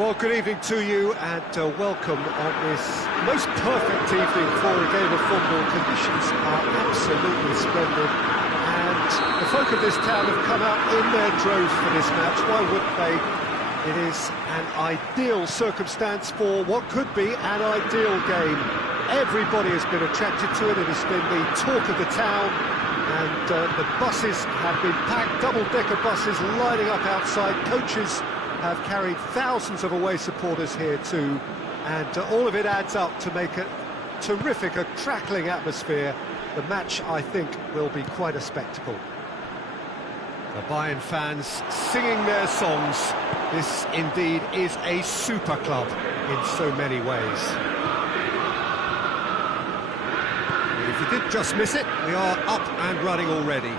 Well, good evening to you and welcome on this most perfect evening for a game of football. Conditions are absolutely splendid and the folk of this town have come out in their droves for this match. Why wouldn't they? It is an ideal circumstance for what could be an ideal game. Everybody has been attracted to it. It has been the talk of the town and the buses have been packed, double-decker buses lining up outside. Coaches have carried thousands of away supporters here too, and all of it adds up to make a terrific, a crackling atmosphere. The match, I think, will be quite a spectacle. The Bayern fans singing their songs. This indeed is a super club in so many ways. And if you did just miss it, we are up and running already.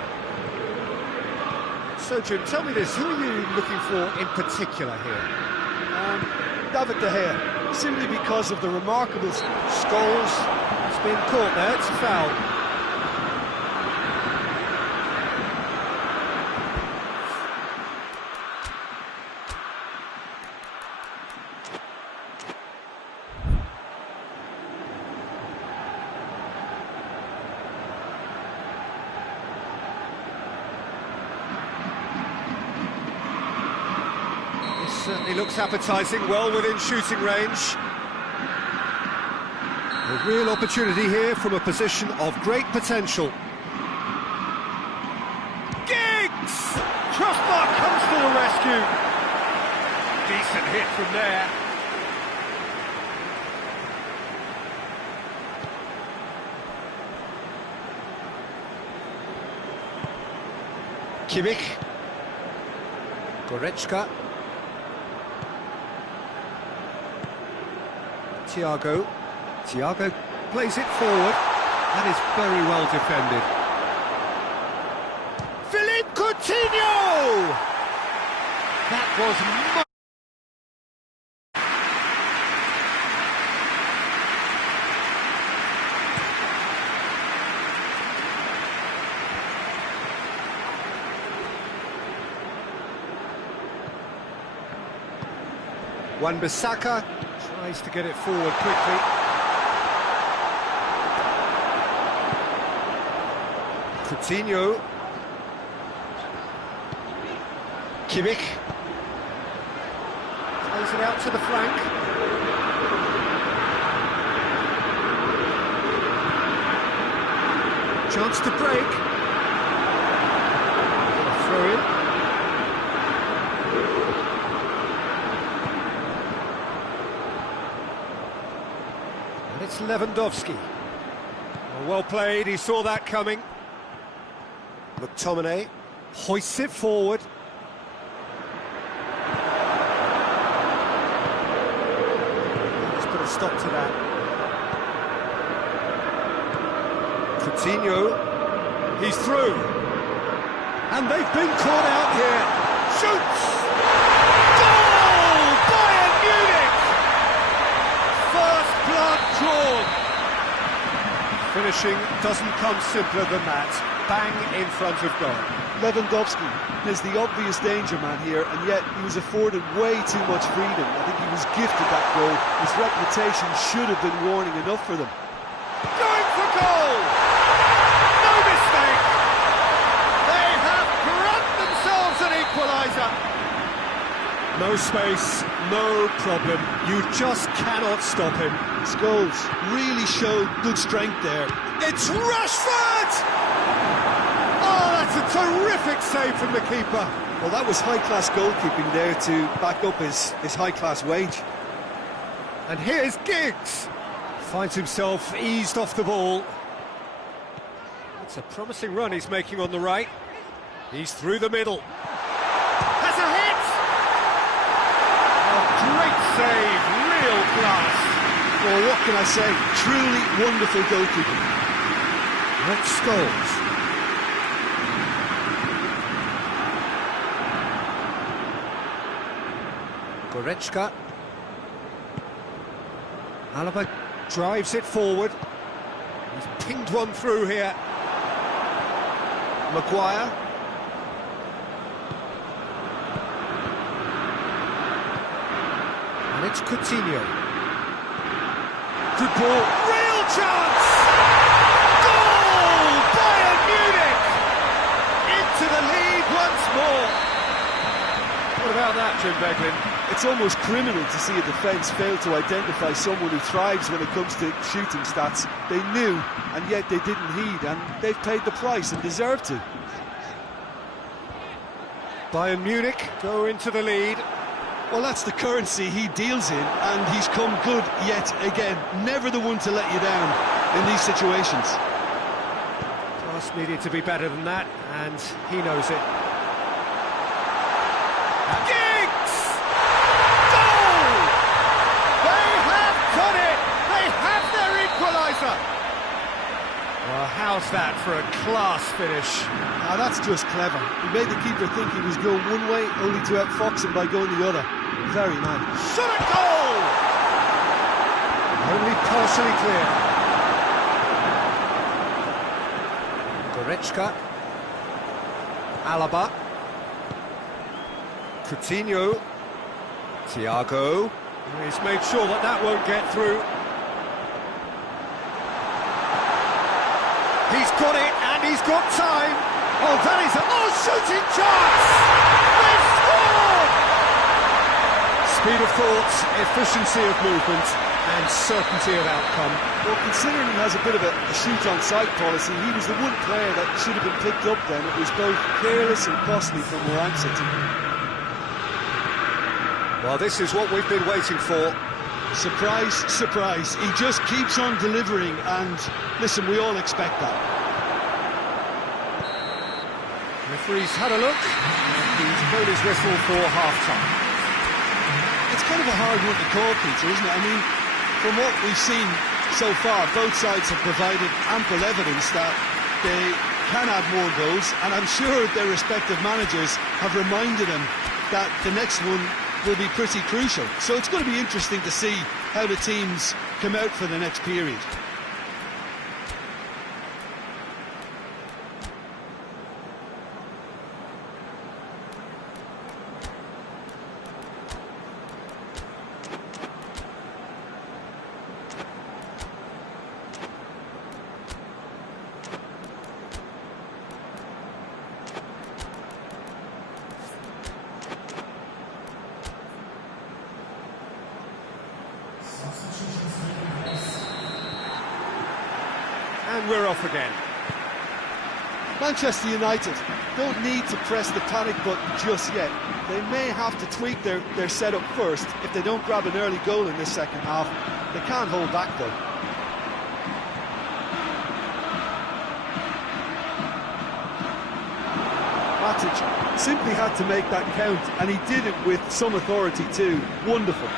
So, Jim, tell me this, who are you looking for in particular here? David De Gea, simply because of the remarkable Scholes, it's been caught there, it's a foul. Certainly looks appetising, well within shooting range. A real opportunity here from a position of great potential. Giggs! Crossbar comes to the rescue. Decent hit from there. Kimmich. Goretzka. Thiago plays it forward. That is very well defended. Philippe Coutinho! That was Wan-Bissaka tries to get it forward quickly. Coutinho. Kimmich. Plays it out to the flank. Chance to break. Throw in. It's Lewandowski. Well played, he saw that coming. McTominay hoists it forward. Let's put a stop to that. Coutinho, he's through. And they've been caught out here. Shoots! Goal! Bayern Munich! First blood drawn. Finishing doesn't come simpler than that. Bang in front of goal. Lewandowski is the obvious danger man here, and yet he was afforded way too much freedom. I think he was gifted that goal. His reputation should have been warning enough for them. Going for goal! No mistake! They have grabbed themselves an equaliser. No space, no problem. You just cannot stop him. Scholes really showed good strength there. It's Rashford! Oh, that's a terrific save from the keeper. Well, that was high-class goalkeeping there to back up his high-class wage. And here's Giggs. Finds himself eased off the ball. It's a promising run he's making on the right. He's through the middle. Has a hit! Oh, great save, real class. Well, what can I say? Truly wonderful goalkeeping. Red Scholes. Goretzka. Alaba drives it forward. He's pinged one through here. Maguire. And it's Coutinho. Good ball. Real chance! Goal! Bayern Munich! Into the lead once more. What about that, Jim Beglin? It's almost criminal to see a defence fail to identify someone who thrives when it comes to shooting stats. They knew, and yet they didn't heed, and they've paid the price and deserve to. Bayern Munich go into the lead. Well, that's the currency he deals in, and he's come good yet again. Never the one to let you down in these situations. Pass needed to be better than that, and he knows it. Giggs! Goal! They have done it! They have their equaliser! Well, how's that for a class finish? Now that's just clever. He made the keeper think he was going one way, only to outfox him by going the other. Very nice. Shot a goal! Only partially clear. Goretzka. Alaba. Coutinho. Thiago. He's made sure that that won't get through. He's got it, and he's got time. Oh, that is a shooting chance! They've scored! Speed of thought, efficiency of movement, and certainty of outcome. Well, considering he has a bit of a shoot-on-sight policy, he was the one player that should have been picked up then. It was both careless and costly from where I'm sitting. Well, this is what we've been waiting for. Surprise, surprise. He just keeps on delivering, and listen, we all expect that. Referee's had a look, and he's blown his whistle for half-time. It's kind of a hard one to call, Peter, isn't it? I mean, from what we've seen so far, both sides have provided ample evidence that they can add more goals, and I'm sure their respective managers have reminded them that the next one will be pretty crucial. So it's going to be interesting to see how the teams come out for the next period. And we're off again. Manchester United don't need to press the panic button just yet. They may have to tweak their setup first if they don't grab an early goal in this second half. They can't hold back though. Matic simply had to make that count, and he did it with some authority too. Wonderful.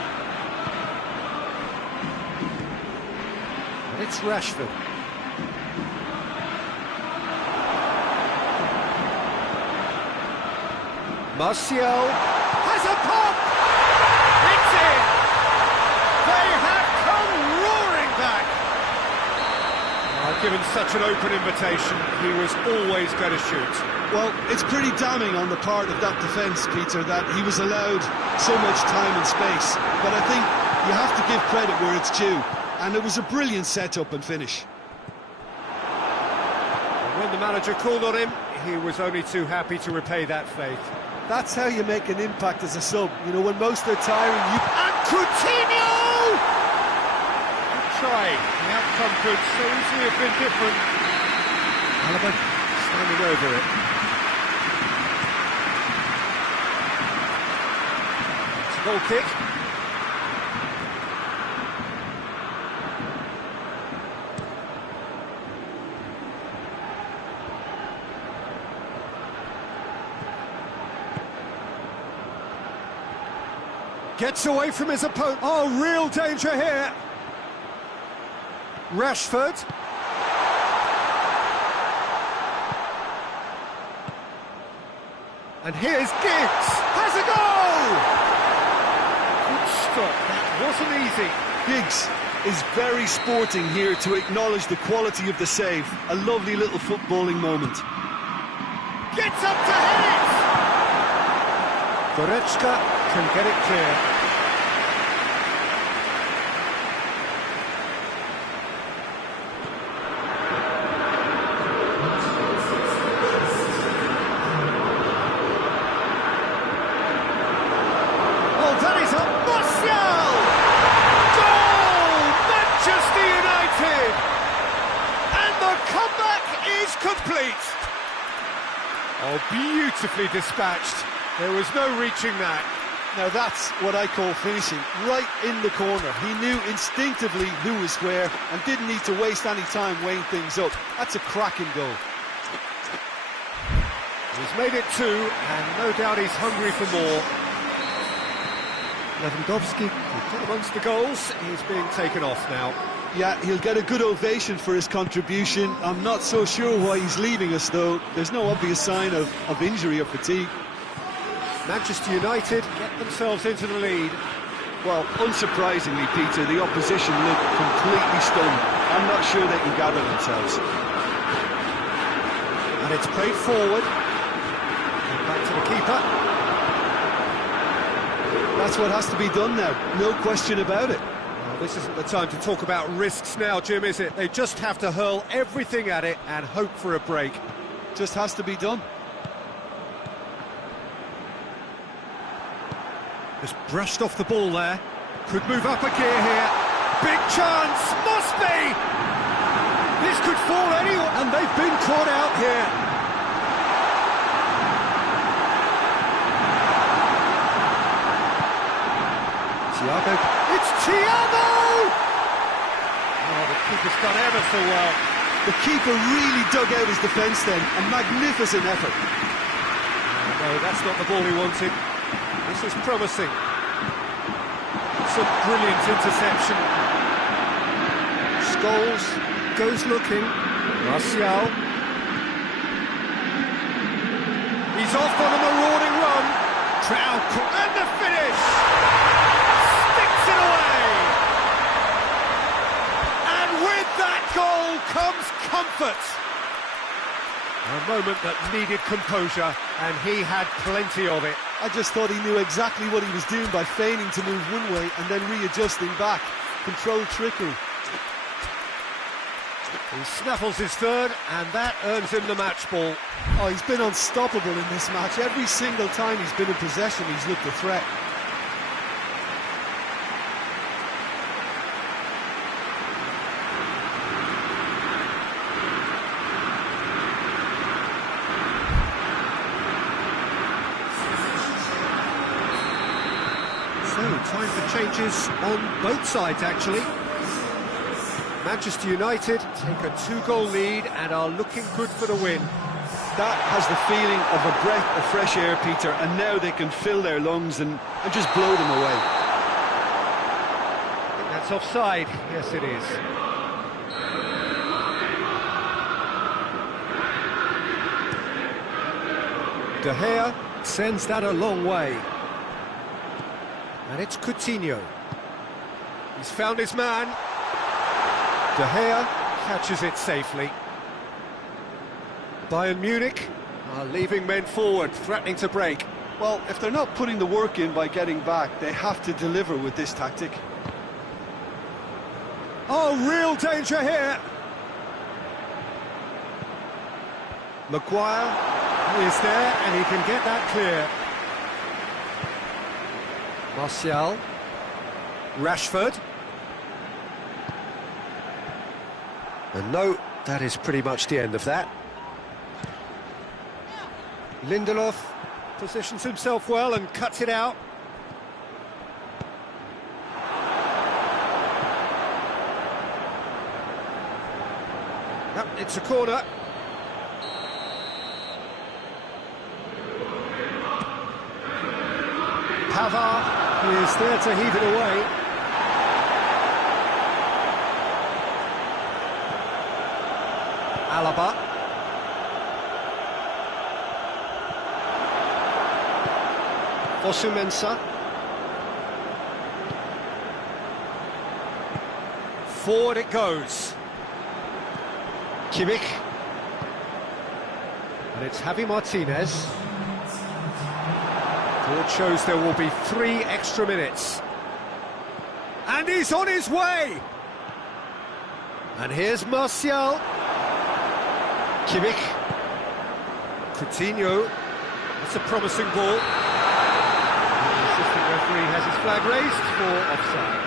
And it's Rashford. Martial has a pop! It's in! They have come roaring back! Given such an open invitation, he was always going to shoot. Well, it's pretty damning on the part of that defence, Peter, that he was allowed so much time and space. But I think you have to give credit where it's due, and it was a brilliant setup and finish. And when the manager called on him, he was only too happy to repay that faith. That's how you make an impact as a sub. You know, when most are tiring, you... And Coutinho! Good try. The outcome could so easily have been different. Alaba standing over it. It's a goal kick. Gets away from his opponent. Oh, real danger here. Rashford. And here's Giggs. Has a goal! Good stop. That wasn't easy. Giggs is very sporting here to acknowledge the quality of the save. A lovely little footballing moment. Gets up to hit it! Goretzka can get it clear. great! Oh, beautifully dispatched. There was no reaching that. Now that's what I call finishing, right in the corner. He knew instinctively who was where and didn't need to waste any time weighing things up. That's a cracking goal. He's made it 2, and no doubt he's hungry for more. Lewandowski, amongst the goals, he's being taken off now. Yeah, he'll get a good ovation for his contribution. I'm not so sure why he's leaving us, though. There's no obvious sign of injury or fatigue. Manchester United get themselves into the lead. Well, unsurprisingly, Peter, the opposition look completely stunned. I'm not sure they can gather themselves. And it's played forward. And back to the keeper. That's what has to be done now, no question about it. Well, this isn't the time to talk about risks now, Jim, is it? They just have to hurl everything at it and hope for a break. Just has to be done. Just brushed off the ball there. Could move up a gear here. Big chance, must be! This could fall anywhere, and they've been caught out here. Thiago, it's Thiago! Oh, the keeper's done ever so well. The keeper really dug out his defence then, a magnificent effort. No, that's not the ball he wanted. This is promising. Some brilliant interception. Scholes goes looking. Martial. He's off on a marauding run. Trout, and the finish! Sticks it away! And with that goal comes comfort. A moment that needed composure, and he had plenty of it. I just thought he knew exactly what he was doing by feigning to move one way and then readjusting back. Controlled trickery. He snaffles his third, and that earns him the match ball. Oh, he's been unstoppable in this match. Every single time he's been in possession, he's looked a threat. So, time for changes on both sides, actually. Manchester United take a 2-goal lead and are looking good for the win. That has the feeling of a breath of fresh air, Peter, and now they can fill their lungs and just blow them away. I think that's offside. Yes, it is. De Gea sends that a long way. And it's Coutinho. He's found his man. De Gea catches it safely. Bayern Munich are leaving men forward, threatening to break. Well, if they're not putting the work in by getting back, they have to deliver with this tactic. Oh, real danger here. Maguire is there, and he can get that clear. Martial. Rashford. And no, that is pretty much the end of that. Lindelof positions himself well and cuts it out. Yep, it's a corner. Pavard is there to heave it away. Alaba. Fosu-Mensah. Forward it goes. Kimmich. And it's Javi Martinez. Board shows there will be 3 extra minutes. And he's on his way! And here's Martial. Kimmich. Coutinho. That's a promising ball. The assistant referee has his flag raised for offside.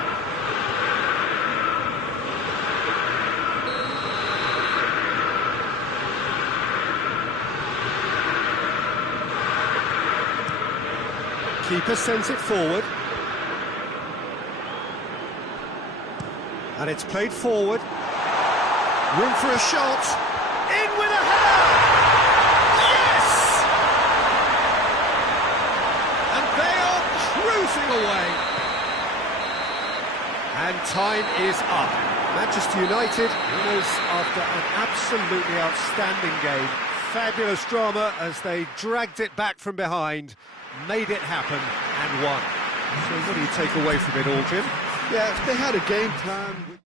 Keeper sends it forward. And it's played forward. Room for a shot. In with a header! Yes! And they are cruising away. And time is up. Manchester United winners after an absolutely outstanding game. Fabulous drama as they dragged it back from behind, made it happen and won. So what do you take away from it all, Jim? Yeah, they had a game plan.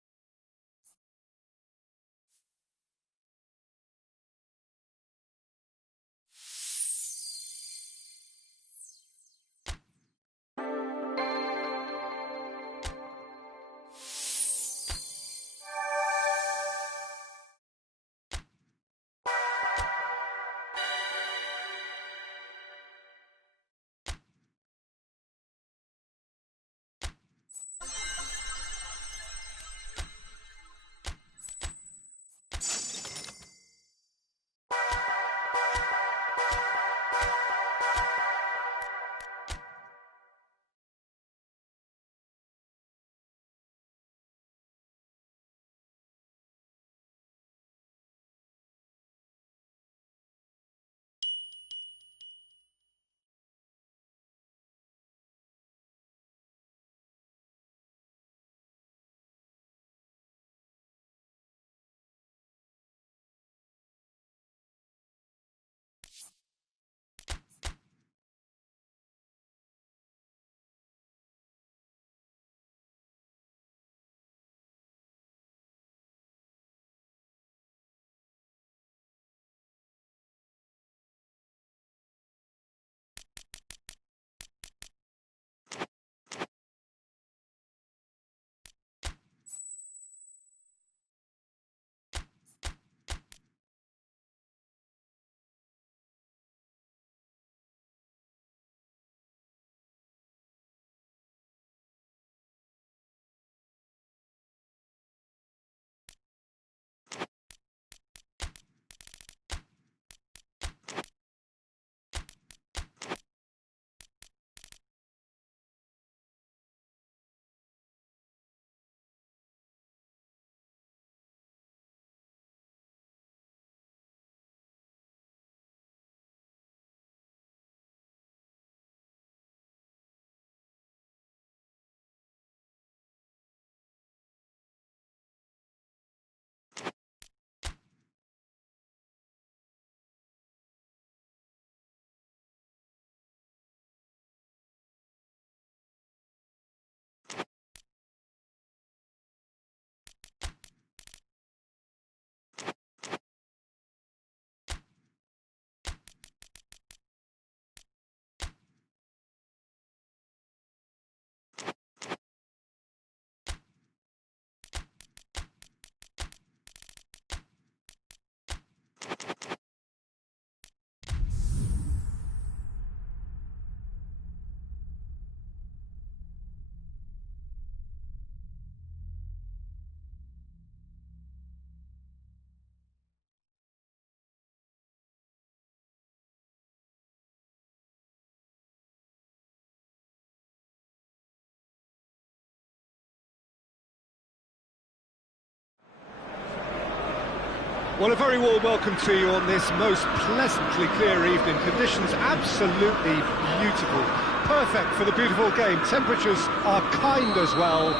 Well, a very warm welcome to you on this most pleasantly clear evening. Conditions absolutely beautiful. Perfect for the beautiful game. Temperatures are kind as well.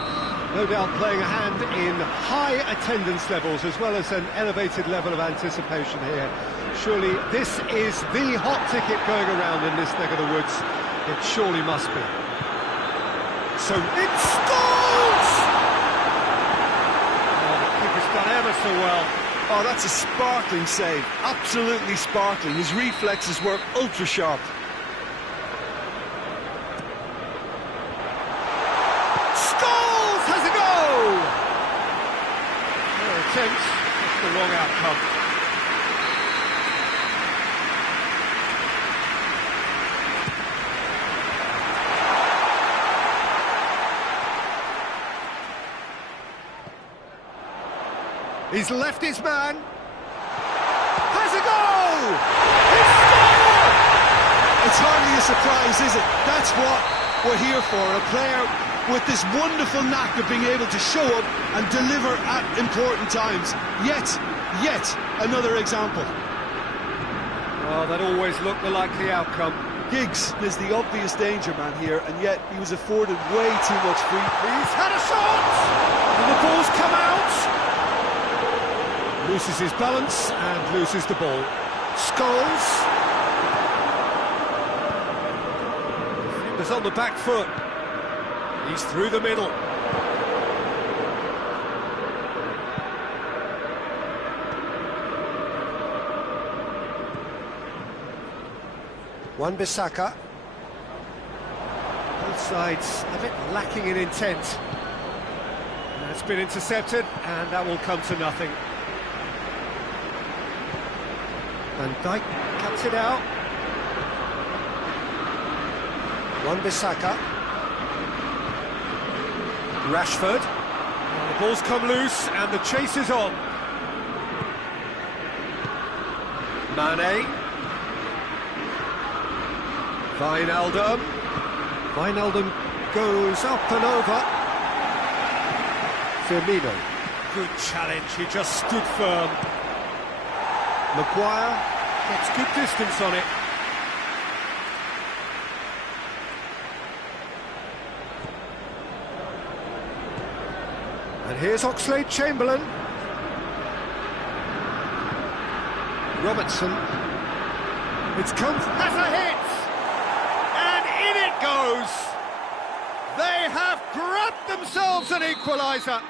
No doubt playing a hand in high attendance levels as well as an elevated level of anticipation here. Surely this is the hot ticket going around in this neck of the woods. It surely must be. So it's goals! Oh, the keeper's done ever so well. Oh, that's a sparkling save. Absolutely sparkling. His reflexes were ultra sharp. Scholes has a goal! Well, attempts, that's the wrong outcome. He's left his man. Has a goal! He scored! It's hardly a a surprise, is it? That's what we're here for, a player with this wonderful knack of being able to show up and deliver at important times. Yet another example. Well, that always looked the likely outcome. Giggs is the obvious danger man here, and yet he was afforded way too much free. He's had a shot! And the ball's come out! Loses his balance and loses the ball. Scholes. Defender's on the back foot. He's through the middle. Wan-Bissaka. Both sides a bit lacking in intent. That's been intercepted, and that will come to nothing. Van Dijk cuts it out. Wan-Bissaka. Rashford. And the ball's come loose, and the chase is on. Mane. Wijnaldum. Wijnaldum goes up and over. Firmino. Good challenge, he just stood firm. Maguire gets good distance on it. And here's Oxlade-Chamberlain. Robertson. It's come... Has a hit! And in it goes! They have grabbed themselves an equaliser.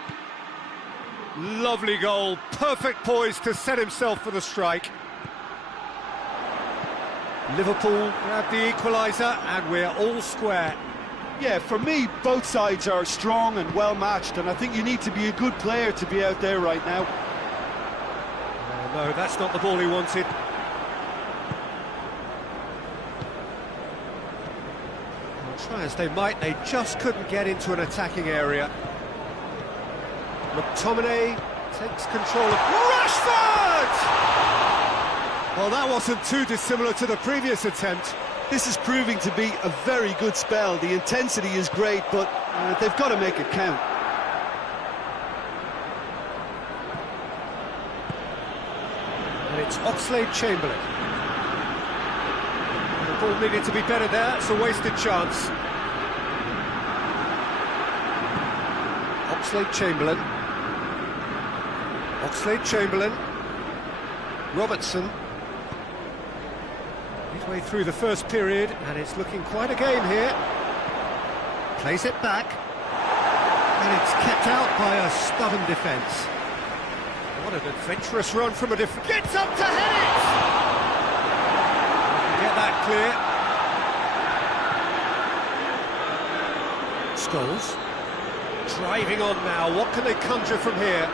Lovely goal, perfect poise to set himself for the strike. Liverpool grab the equaliser and we're all square. Yeah, for me, both sides are strong and well matched, and I think you need to be a good player to be out there right now. Oh, no, that's not the ball he wanted. Well, try as they might, they just couldn't get into an attacking area. McTominay takes control of... Rashford! Well, that wasn't too dissimilar to the previous attempt. This is proving to be a very good spell. The intensity is great, but they've got to make it count. And it's Oxlade-Chamberlain. The ball needed to be better there, it's a wasted chance. Oxlade-Chamberlain. Oxlade-Chamberlain. Robertson. Midway through the first period, and it's looking quite a game here. Plays it back. And it's kept out by a stubborn defence. What an adventurous run from a defence. Gets up to head it! Get that clear. Scholes. Driving on now, what can they conjure from here?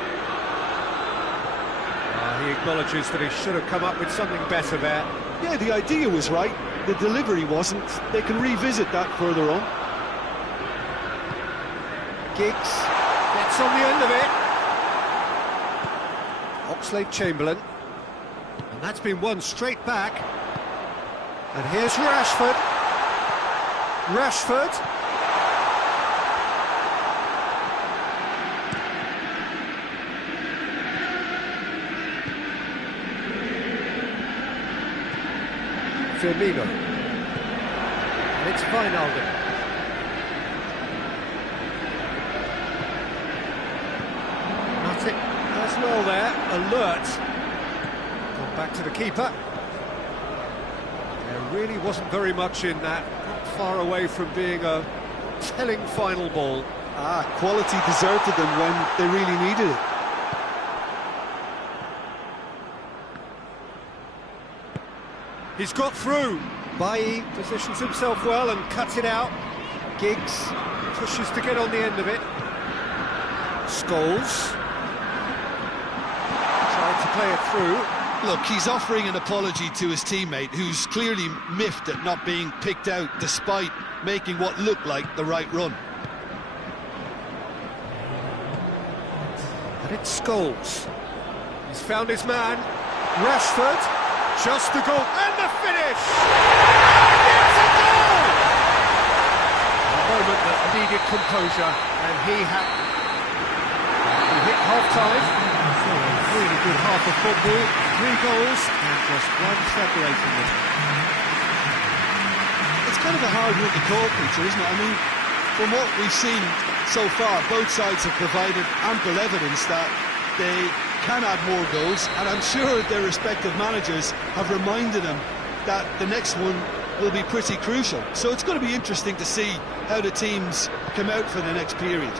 He acknowledges that he should have come up with something better there. Yeah, the idea was right, the delivery wasn't. They can revisit that further on. Giggs gets on the end of it. Oxlade-Chamberlain. And that's been won straight back. And here's Rashford. Rashford. Firmino. And it's Wijnaldum. Matic as well there, alert. Gone back to the keeper. There really wasn't very much in that, not far away from being a telling final ball. Quality deserted them when they really needed it. He's got through. Bailly positions himself well and cuts it out. Giggs pushes to get on the end of it. Scholes tried to play it through. Look, he's offering an apology to his teammate, who's clearly miffed at not being picked out despite making what looked like the right run. And it's Scholes. He's found his man. Rashford. Just the goal, and the finish! It's a goal! A moment that needed composure, and he hit half-time. So a really good half of football, 3 goals, and just one separating them. It's kind of a hard one to call, Peter, isn't it? I mean, from what we've seen so far, both sides have provided ample evidence that they can add more goals, and I'm sure their respective managers have reminded them that the next one will be pretty crucial. So it's going to be interesting to see how the teams come out for the next period.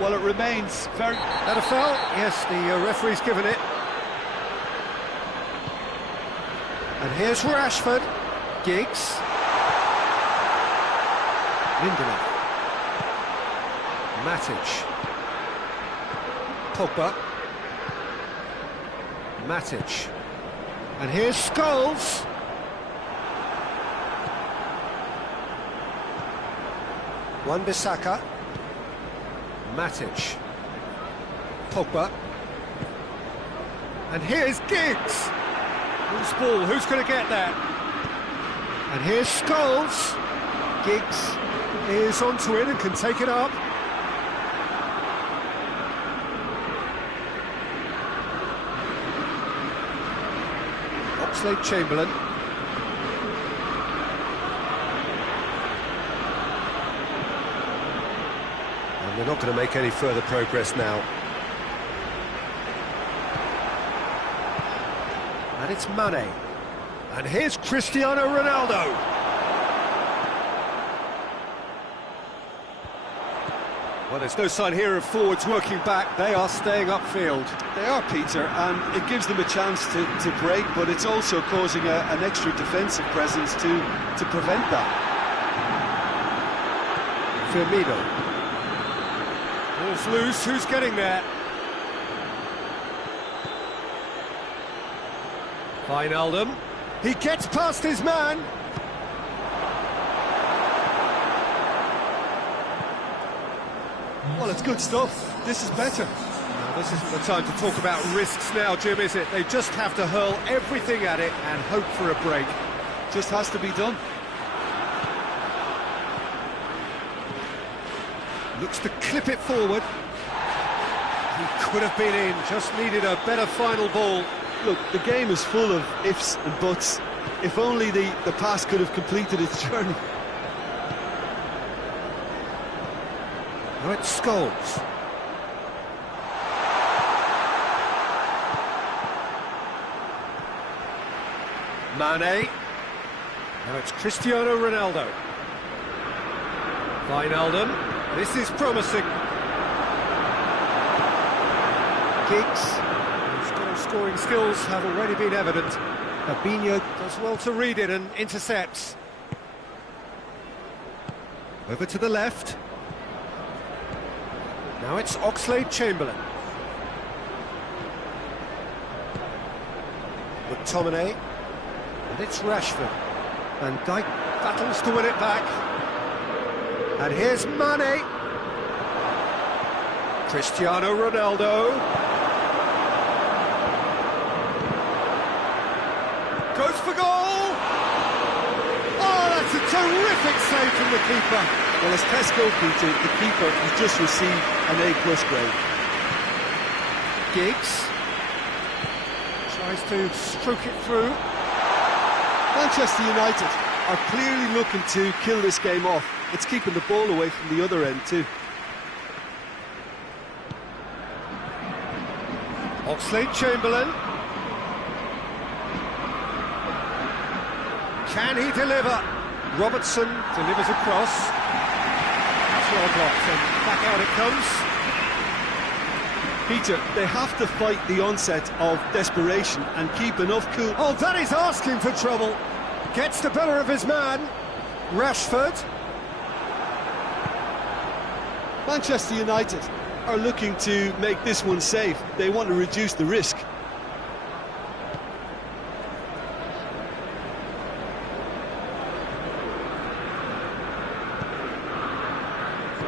Well, it remains very... That a foul? Yes, the referee's given it. And here's Rashford. Giggs. Lindelof. Matic. Pogba. Matic. And here's Scholes. Wan-Bissaka. Matic. Pogba. And here's Giggs. Loose ball, who's going to get that? And here's Scholes. Giggs is onto it and can take it up. Oxlade-Chamberlain. And they're not going to make any further progress now. And it's Mane. And here's Cristiano Ronaldo. Well, there's no sign here of forwards working back. They are staying upfield. They are, Peter, and it gives them a chance to break, but it's also causing an extra defensive presence to prevent that. Firmino. Ball's loose, who's getting there? Wijnaldum. He gets past his man. Well, it's good stuff. This is better. Now, this isn't the time to talk about risks now, Jim, is it? They just have to hurl everything at it and hope for a break. Just has to be done. Looks to clip it forward. He could have been in, just needed a better final ball. Look, the game is full of ifs and buts. If only the pass could have completed its journey. Now it's Scholes. Mane. Now it's Cristiano Ronaldo. Wijnaldum. This is promising. Giggs. His scoring skills have already been evident. Fabinho does well to read it and intercepts. Over to the left. Now it's Oxlade-Chamberlain. McTominay. And it's Rashford. Van Dijk battles to win it back. And here's Mane. Cristiano Ronaldo. Goes for goal! Oh, that's a terrific save from the keeper. Well, as Tesco, Peter, the keeper has just received an A+ grade. Giggs tries to stroke it through. Manchester United are clearly looking to kill this game off. It's keeping the ball away from the other end too. Oxlade-Chamberlain. Can he deliver? Robertson delivers across. Well blocked, and back out it comes. Peter, they have to fight the onset of desperation and keep enough cool. Oh, that is asking for trouble. Gets the better of his man. Rashford. Manchester United are looking to make this one safe. They want to reduce the risk.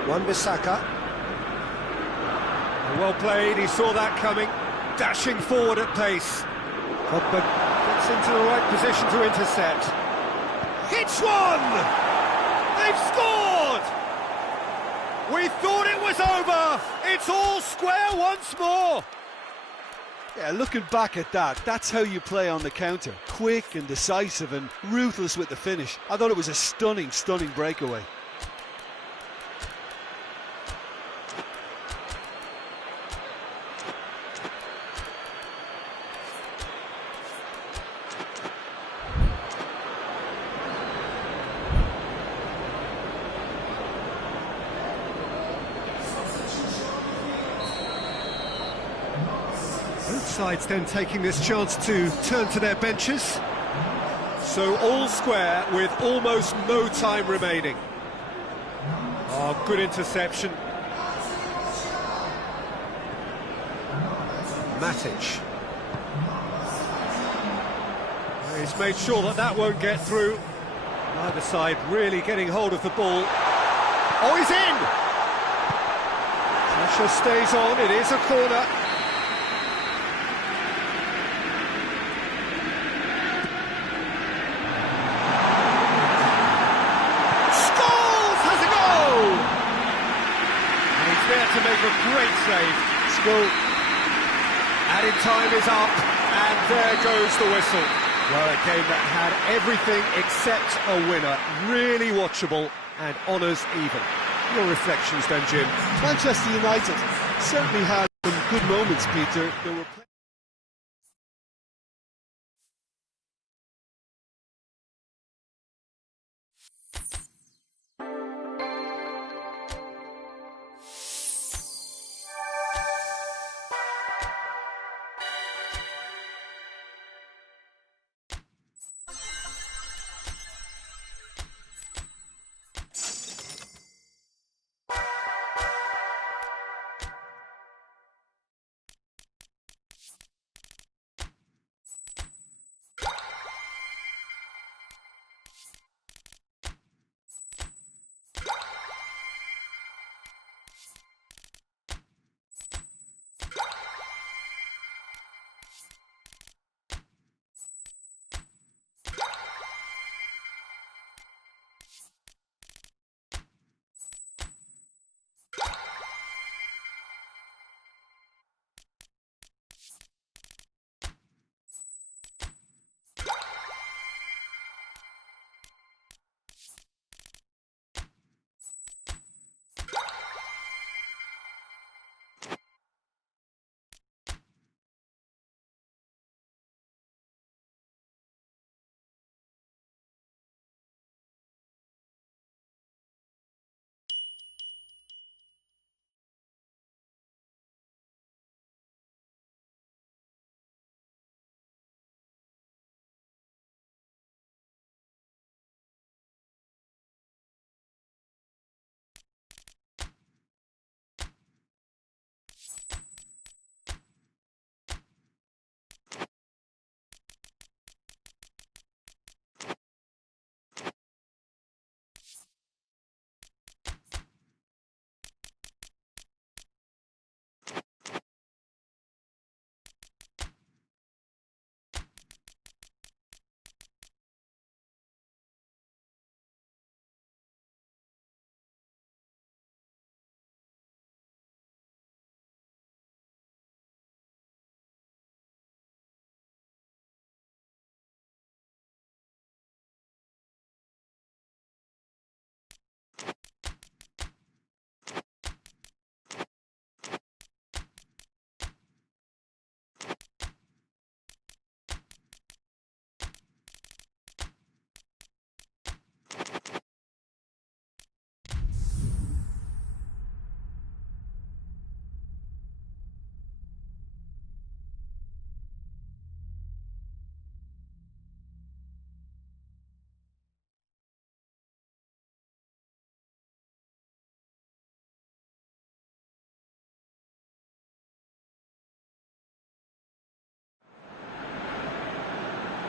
Wan-Bissaka. Well played, he saw that coming. Dashing forward at pace. Pogba gets Gets into the right position to intercept. Hits one! They've scored! We thought it was over! It's all square once more! Yeah, looking back at that, that's how you play on the counter. Quick and decisive and ruthless with the finish. I thought it was a stunning, stunning breakaway. Both sides then taking this chance to turn to their benches. So all square with almost no time remaining. Oh, good interception. Matic. He's made sure that that won't get through. Neither side really getting hold of the ball. Oh, he's in! Pressure stays on, it is a corner. There to make a great save. Let's go. Added time is up, and there goes the whistle. Well, a game that had everything except a winner. Really watchable and honours even. Your reflections then, Jim? Manchester United certainly had some good moments, Peter. There were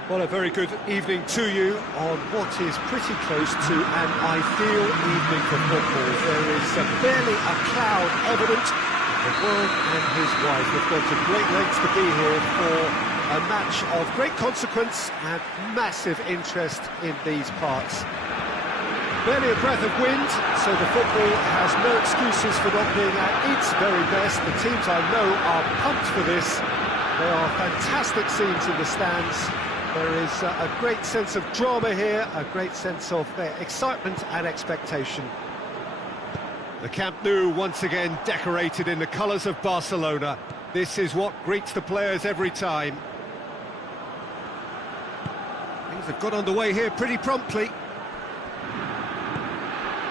Well, a very good evening to you on what is pretty close to an ideal evening for football. There is barely a cloud evident. The world and his wife have gone to great lengths to be here for A match of great consequence and massive interest in these parts. Barely a breath of wind, so the football has no excuses for not being at its very best. The teams I know are pumped for this. There are fantastic scenes in the stands. There is a great sense of drama here, a great sense of excitement and expectation. The Camp Nou once again decorated in the colours of Barcelona. This is what greets the players every time. Things have got underway here pretty promptly.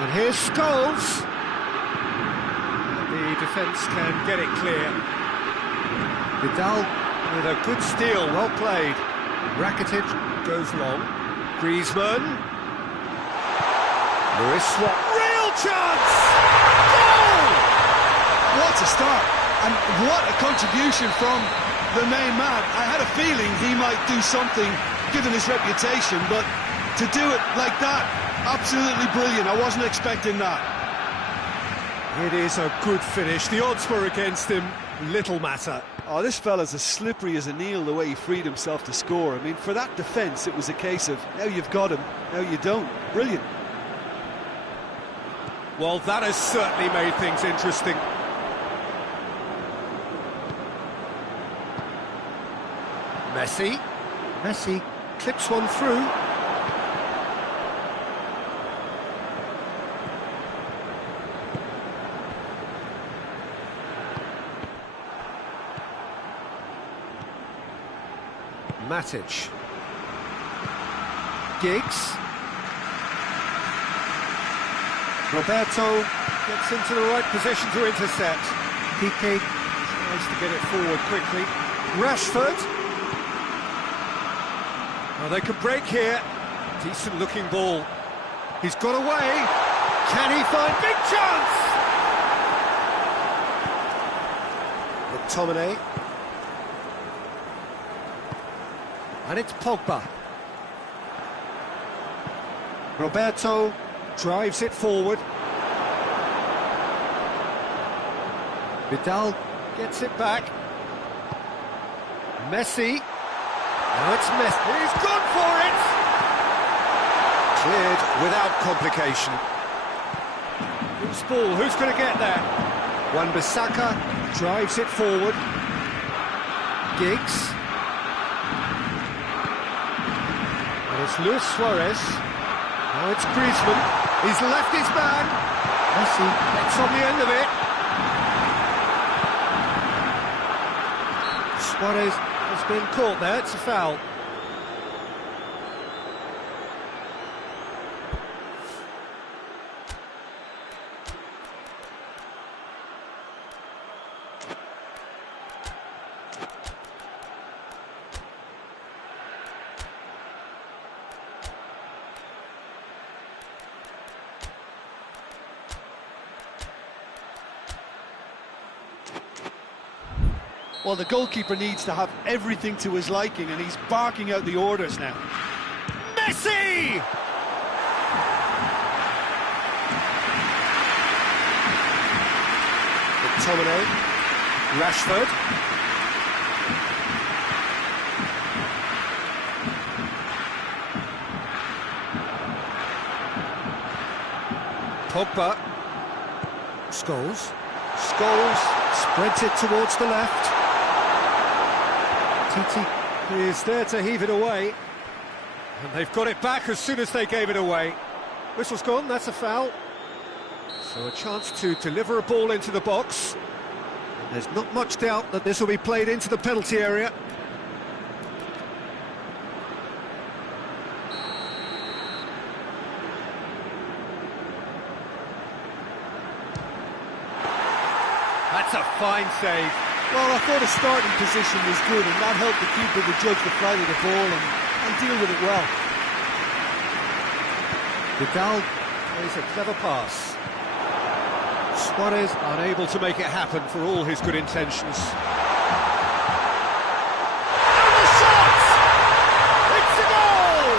And here's Scholes. The defence can get it clear. Vidal with a good steal, well played. Rakitic goes long. Griezmann. Luis Suarez. Real chance! Goal! What a start, and what a contribution from the main man. I had a feeling he might do something, given his reputation, but to do it like that, absolutely brilliant. I wasn't expecting that. It is a good finish. The odds were against him. Little matter. Oh, this fella's as slippery as a Neil, the way he freed himself to score. I mean, for that defence, it was a case of, now you've got him, now you don't. Brilliant. Well, that has certainly made things interesting. Messi clips one through. Matic. Giggs. Roberto gets into the right position to intercept. Piqué tries to get it forward quickly. Rashford. Oh, they could break here. Decent looking ball. He's got away. Can he find big chance? McTominay. And it's Pogba. Roberto drives it forward. Vidal gets it back. Messi. Now it's Messi. He's gone for it! Cleared without complication. Loose ball. Who's going to get there? Wan-Bissaka drives it forward. Giggs. And it's Luis Suarez. Now it's Griezmann. He's left his man. Messi gets on the end of it. Suarez has been caught there. It's a foul. Well, the goalkeeper needs to have everything to his liking, and he's barking out the orders now. Messi! McTominay. Rashford. Pogba. Scholes spreads it towards the left. Titi is there to heave it away. And they've got it back as soon as they gave it away. Whistle's gone, that's a foul. So a chance to deliver a ball into the box. There's not much doubt that this will be played into the penalty area. That's a fine save. Well, I thought his starting position was good, and that helped the keeper to judge the flight of the ball and deal with it well. Vidal plays a clever pass. Suarez unable to make it happen for all his good intentions. And the shot! It's a goal!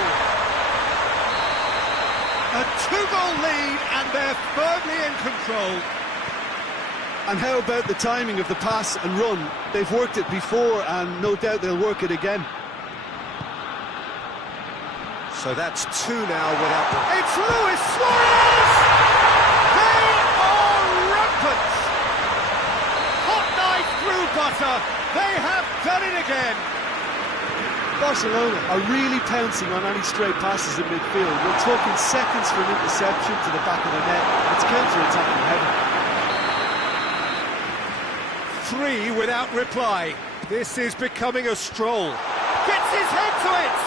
A two-goal lead, and they're firmly in control. And how about the timing of the pass and run? They've worked it before, and no doubt they'll work it again. So that's two now without the... It's Luis Suarez! They are rampant! Hot knife through butter. They have done it again. Barcelona are really pouncing on any stray passes in midfield. We're talking seconds for an interception to the back of the net. It's counter-attacking heaven. Three without reply. This is becoming a stroll. Gets his head to it!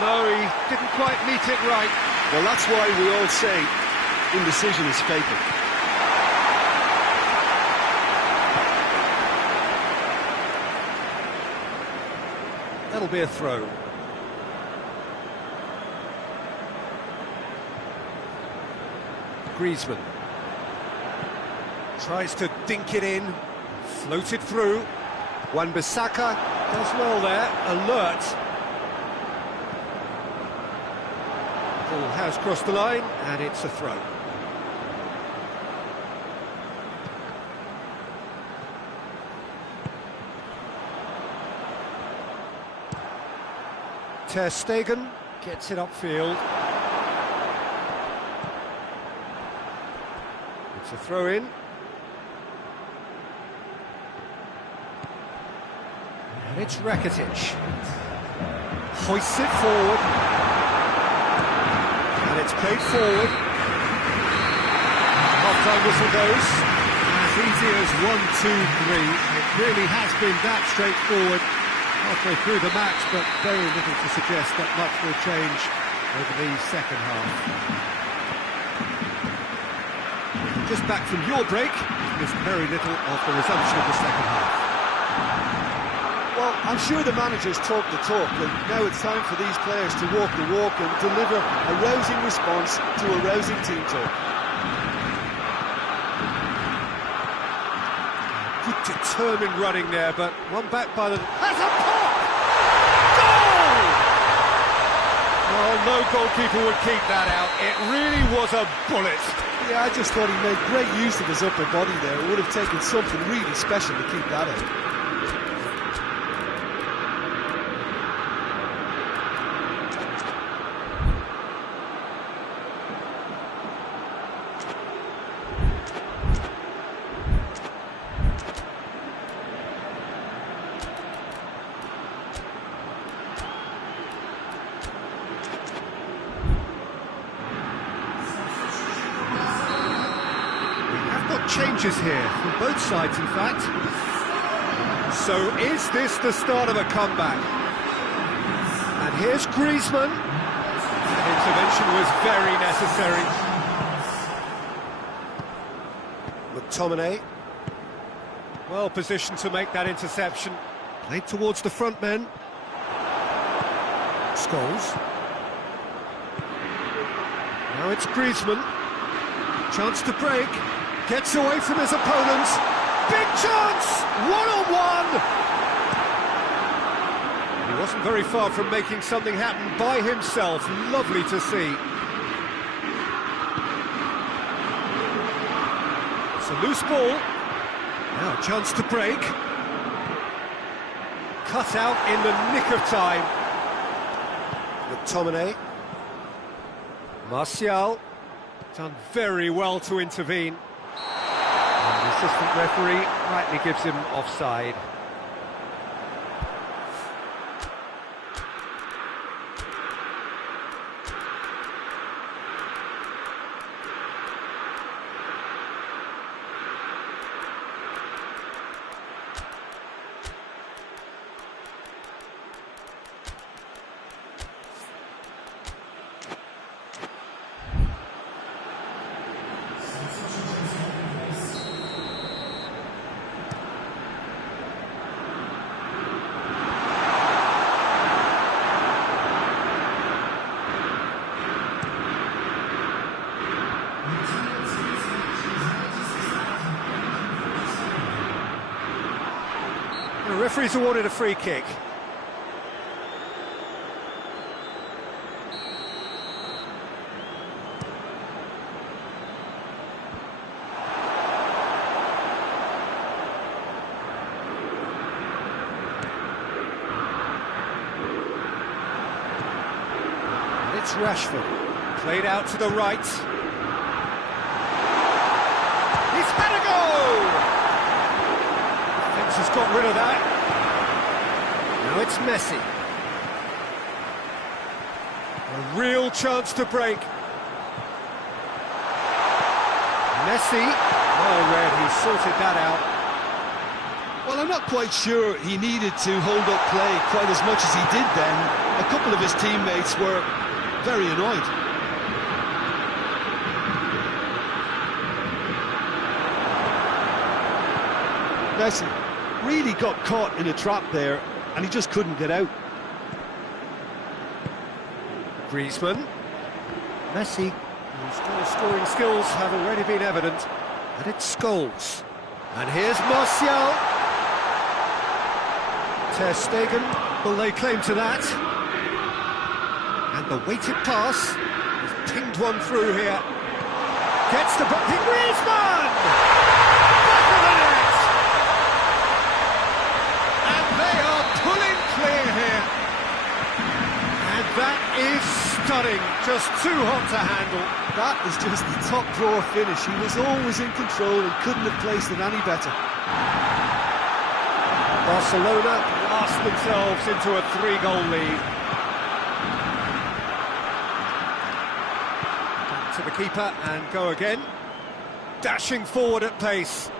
No, he didn't quite meet it right. Well, that's why we all say indecision is fatal. That'll be a throw. Griezmann tries to dink it in, float it through. Wan-Bissaka does well there, alert. Ball has crossed the line, and it's a throw. Ter Stegen gets it upfield. It's a throw-in. And it's Rakitic. Hoists it forward. And it's played forward. Half-time whistle goes. As easy as 1, 2, 3. It really has been that straightforward halfway through the match, but very little to suggest that much will change over the second half. Just back from your break, missed very little of the resumption of the second half. Well, I'm sure the managers talk the talk, and now it's time for these players to walk the walk and deliver a rousing response to a rousing team talk. Good determined running there, but one back by the... Has a pop! Goal! Well, no goalkeeper would keep that out. It really was a bullet. Yeah, I just thought he made great use of his upper body there. It would have taken something really special to keep that out. Changes here from both sides, in fact. So is this the start of a comeback? And here's Griezmann. That intervention was very necessary. McTominay, well positioned to make that interception. Played towards the front men. Scholes. Now it's Griezmann. Chance to break. Gets away from his opponents. Big chance! One-on-one! He wasn't very far from making something happen by himself. Lovely to see. It's a loose ball. Now a chance to break. Cut out in the nick of time. McTominay. Martial. Done very well to intervene. And the assistant referee rightly gives him offside. The referee's awarded a free kick. It's Rashford. Played out to the right. He's had a go! Defence has got rid of that. Now it's Messi. A real chance to break. Messi, well read, he sorted that out. Well, I'm not quite sure he needed to hold up play quite as much as he did then. A couple of his teammates were very annoyed. Messi really got caught in a trap there, and he just couldn't get out. Griezmann. Messi, whose goal-scoring skills have already been evident, and it's Scholes. And here's Martial. Ter Stegen will lay claim to that. And the weighted pass. He's pinged one through here. Gets the ball. Griezmann! Back of the net! And they are pulling clear here. And that is stunning. Just too hot to handle. That is just the top drawer finish. He was always in control and couldn't have placed it any better. Barcelona blast themselves into a 3-goal lead. Back to the keeper and go again. Dashing forward at pace.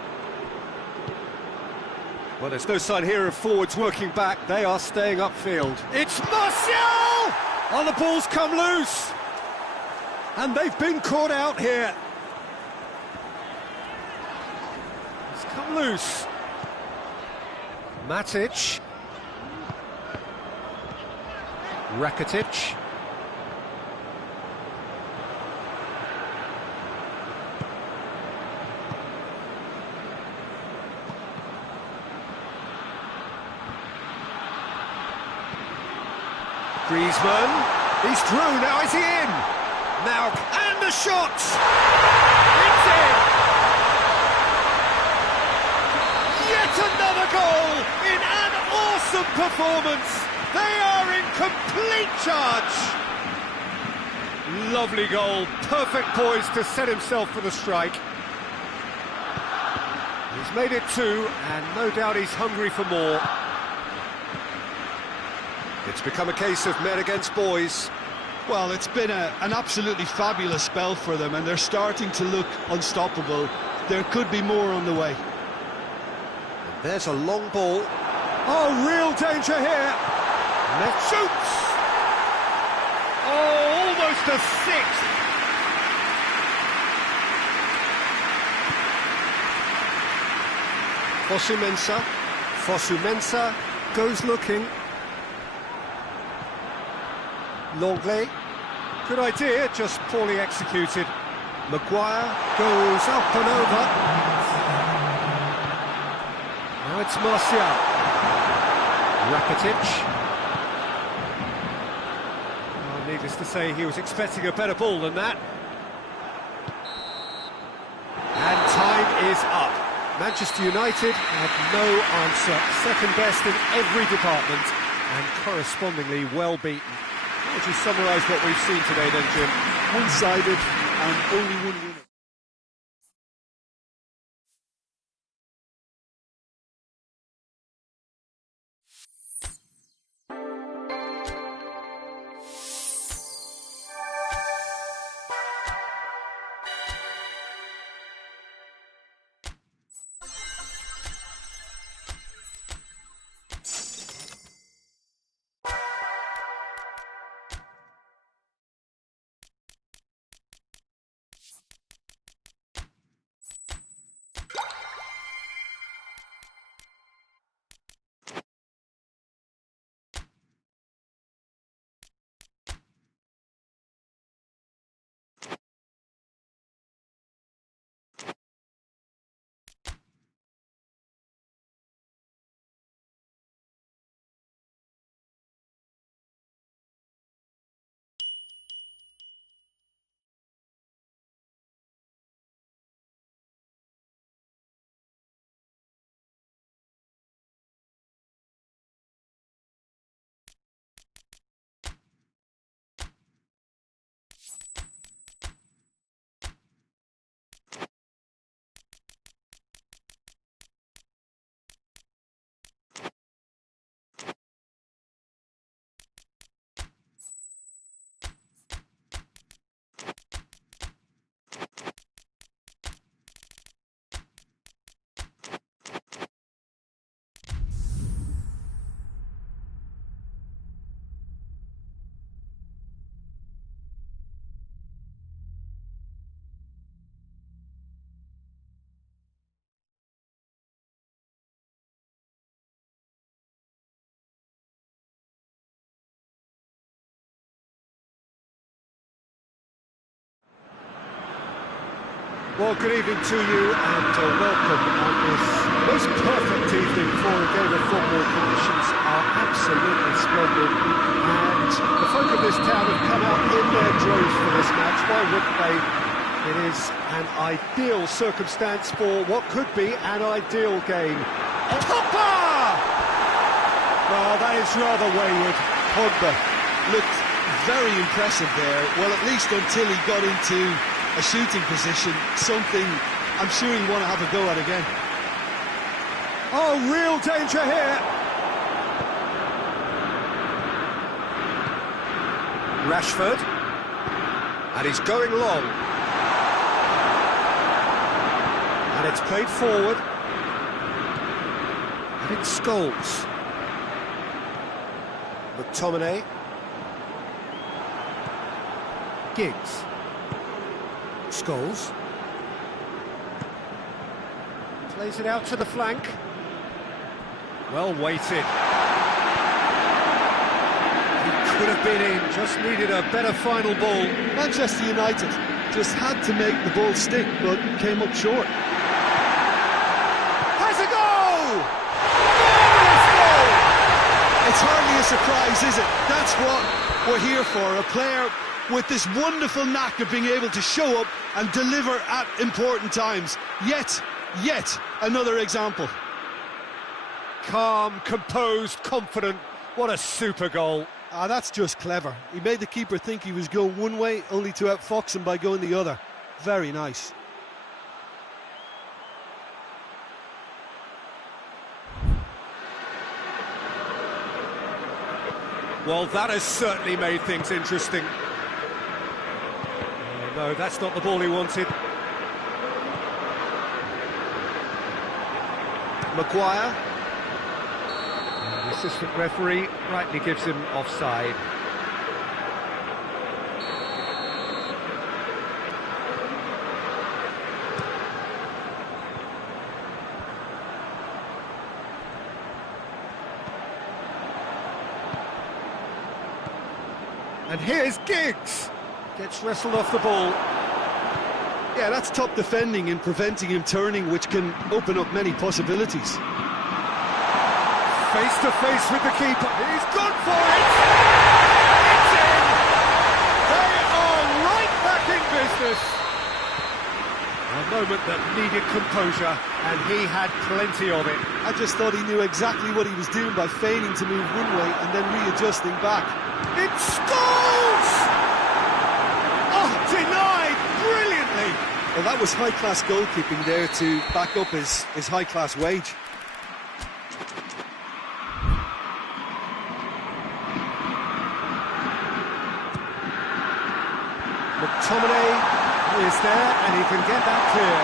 Well, there's no sign here of forwards working back. They are staying upfield. It's Martial! Oh, the ball's come loose. And they've been caught out here. It's come loose. Matic. Rakitic. Griezmann. He's through, now is he in? Now, and the shot! It's in! Yet another goal in an awesome performance! They are in complete charge! Lovely goal, perfect poise to set himself for the strike. He's made it 2, and no doubt he's hungry for more. It's become a case of men against boys. Well, it's been an absolutely fabulous spell for them, and they're starting to look unstoppable. There could be more on the way. And there's a long ball. Oh, real danger here. Met shoots. Oh, almost a 6. Fosu-Mensah goes looking. Longley, good idea, just poorly executed. Maguire goes up and over. Now it's Martial. Rakitic. Oh, needless to say, he was expecting a better ball than that. And time is up. Manchester United have no answer. Second best in every department and correspondingly well beaten. How would you summarise what we've seen today then, Jim? One-sided and only one winner. Well, good evening to you and welcome on this most perfect evening for a game of football. Conditions are absolutely splendid and the folk of this town have come out in their droves for this match. Why wouldn't they? It is an ideal circumstance for what could be an ideal game. Pogba! Well, that is rather wayward. Pogba looked very impressive there, well, at least until he got into a shooting position, something I'm sure he'll want to have a go at again. Oh, real danger here. Rashford. And he's going long. And it's played forward. And it's Scholes. McTominay. Giggs. Scholes. Plays it out to the flank. Well weighted. He could have been in, just needed a better final ball. Manchester United just had to make the ball stick, but came up short. Has a goal! It's hardly a surprise, is it? That's what we're here for, a player with this wonderful knack of being able to show up and deliver at important times. Yet another example. Calm, composed, confident. What a super goal. Ah, that's just clever. He made the keeper think he was going one way, only to outfox him by going the other. Very nice. Well, that has certainly made things interesting. No, that's not the ball he wanted. Maguire. And the assistant referee rightly gives him offside. And here's Giggs. Gets wrestled off the ball. Yeah, that's top defending and preventing him turning, which can open up many possibilities. Face to face with the keeper. He's gone for it! It's in! They are right back in business. A moment that needed composure, and he had plenty of it. I just thought he knew exactly what he was doing by feigning to move one way and then readjusting back. It's Scholes! Oh, denied brilliantly! Well, that was high-class goalkeeping there to back up his high-class wage. McTominay is there, and he can get that clear.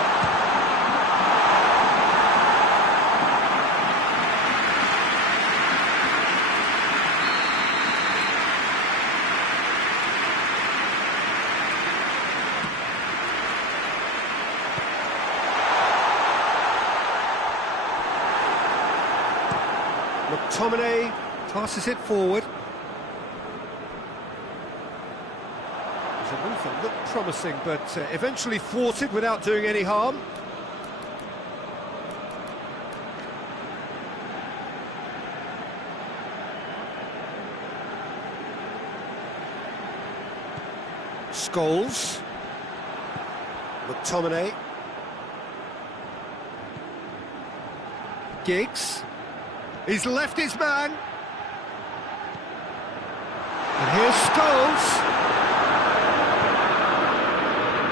McTominay passes it forward. There's a move that looked promising, but eventually thwarted without doing any harm. Scholes. McTominay. Giggs. He's left his man. And here's Scholes.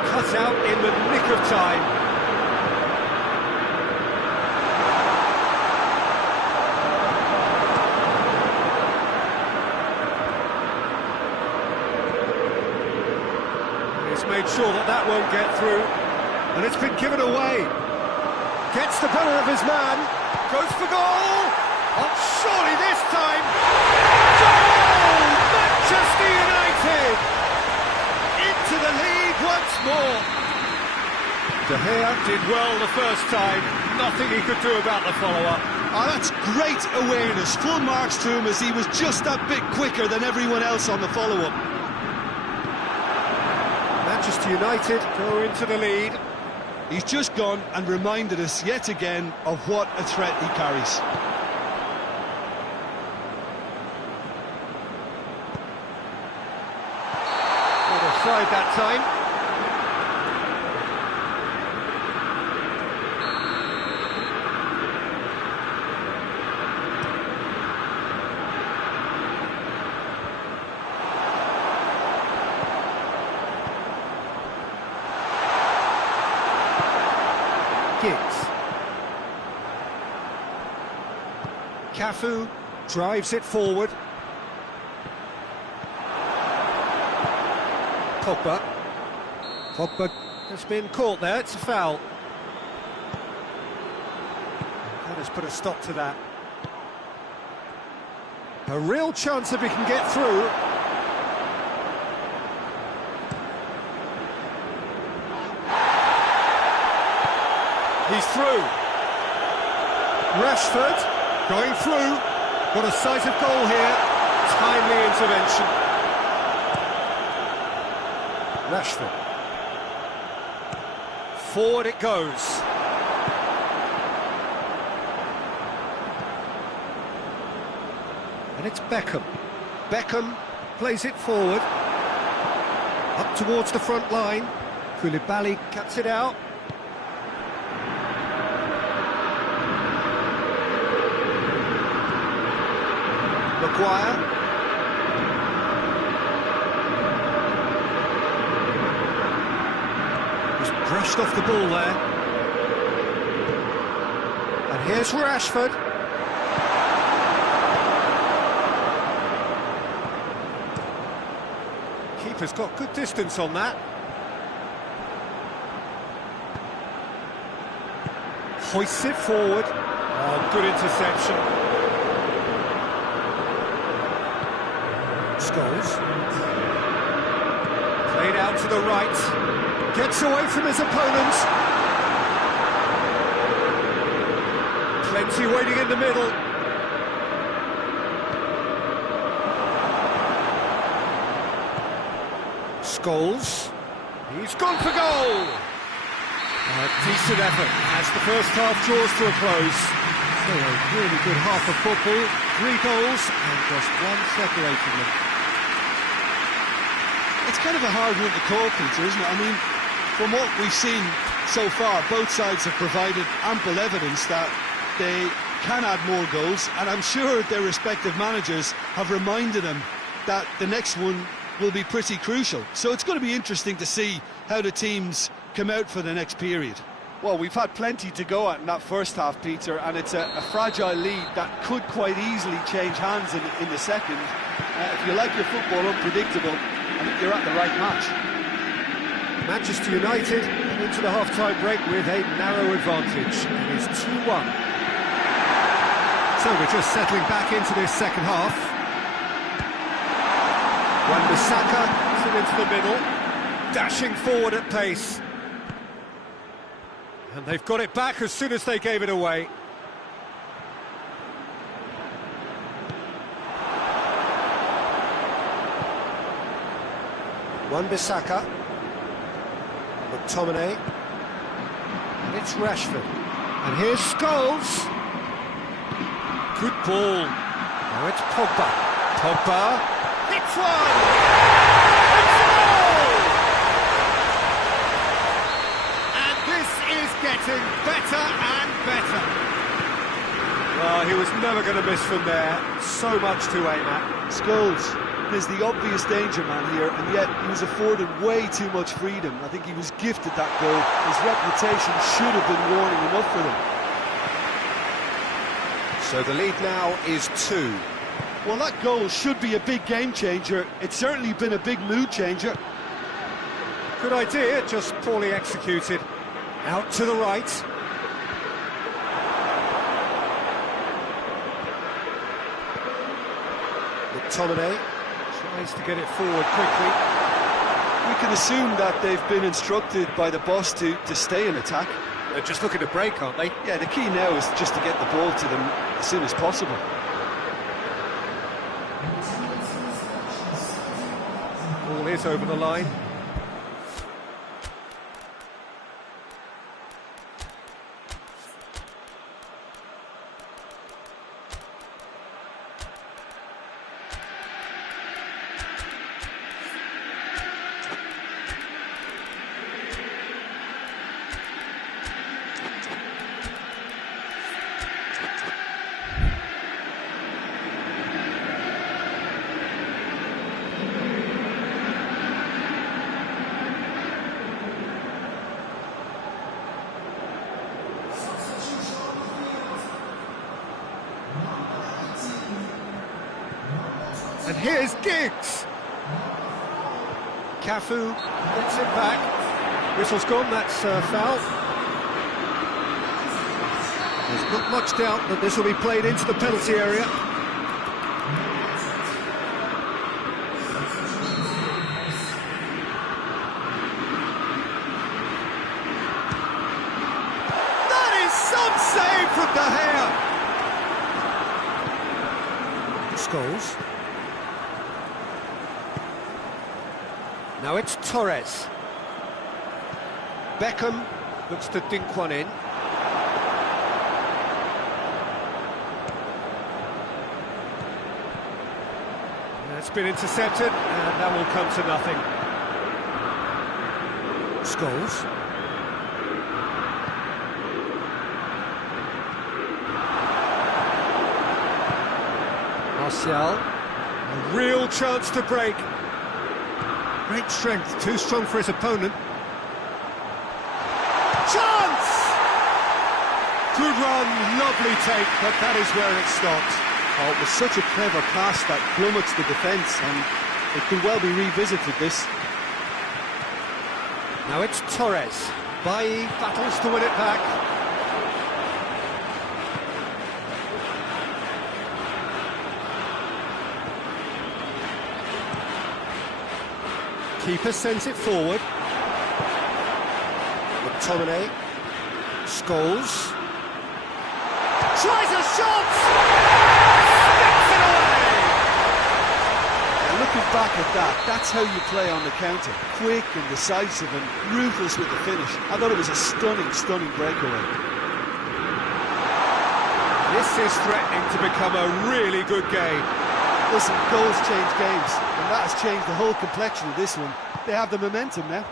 Cut out in the nick of time. He's made sure that that won't get through. And it's been given away. Gets the better of his man. Goes for goal. Oh, surely this time. Goal! Manchester United! Into the lead once more. De Gea did well the first time. Nothing he could do about the follow-up. Oh, that's great awareness. Full marks to him as he was just that bit quicker than everyone else on the follow-up. Manchester United go into the lead. He's just gone and reminded us yet again of what a threat he carries. Offside that time. Giggs. Cafu drives it forward. Pogba has been caught there, it's a foul. That has put a stop to that. A real chance if he can get through. He's through. Rashford going through. Got a sight of goal here. Timely intervention. Rashford. Forward it goes. And it's Beckham. Beckham plays it forward. Up towards the front line. Koulibaly cuts it out. Maguire. He's brushed off the ball there. And here's Rashford. Keeper's got good distance on that. Hoists it forward. Oh, good interception. Scholes. Played out to the right. Gets away from his opponent. Plenty waiting in the middle. Scholes. He's gone for goal. A decent effort as the first half draws to a close. So a really good half of football. 3 goals and just one separating them. It's kind of a hard one to call, Peter, isn't it? I mean, from what we've seen so far, both sides have provided ample evidence that they can add more goals, and I'm sure their respective managers have reminded them that the next one will be pretty crucial. So it's going to be interesting to see how the teams come out for the next period. Well, we've had plenty to go at in that first half, Peter, and it's a fragile lead that could quite easily change hands in the second. If you like your football unpredictable, I think you're at the right match. Manchester United into the half-time break with a narrow advantage. It is 2-1. So we're just settling back into this second half. Wan-Bissaka into the middle, dashing forward at pace. And they've got it back as soon as they gave it away. Wan-Bissaka. McTominay. And it's Rashford. And here's Scholes. Good ball. Now it's Pogba. Pogba. Hits one! It's a goal! And this is getting better and better. Well, he was never going to miss from there. So much to aim at. Scholes is the obvious danger man here, and yet he was afforded way too much freedom. I think he was gifted that goal. His reputation should have been warning enough for them. So the lead now is 2. Well, that goal should be a big game changer. It's certainly been a big mood changer. Good idea, just poorly executed. Out to the right. McTominay tries to get it forward quickly. We can assume that they've been instructed by the boss to stay in attack. They're just looking to break, aren't they? Yeah, the key now is just to get the ball to them as soon as possible. Ball is over the line. here's Giggs. Cafu gets it back. Whistle's gone, that's foul. There's not much doubt that this will be played into the penalty area. That is some save from De Gea. Scholes. Now it's Torres. Beckham looks to dink one in. It's been intercepted, and that will come to nothing. Scholes. Martial. A real chance to break. Great strength, too strong for his opponent. Chance! Good run, lovely take, but that is where it stopped. Oh, it was such a clever pass that plummets the defence, and it could well be revisited, this. Now it's Torres. Bailly battles to win it back. Keeper sends it forward. McTominay. Scholes. Tries a shot! Steps it away! And looking back at that, that's how you play on the counter. Quick and decisive and ruthless with the finish. I thought it was a stunning, stunning breakaway. This is threatening to become a really good game. Listen, goals change games, and that has changed the whole complexion of this one. They have the momentum now.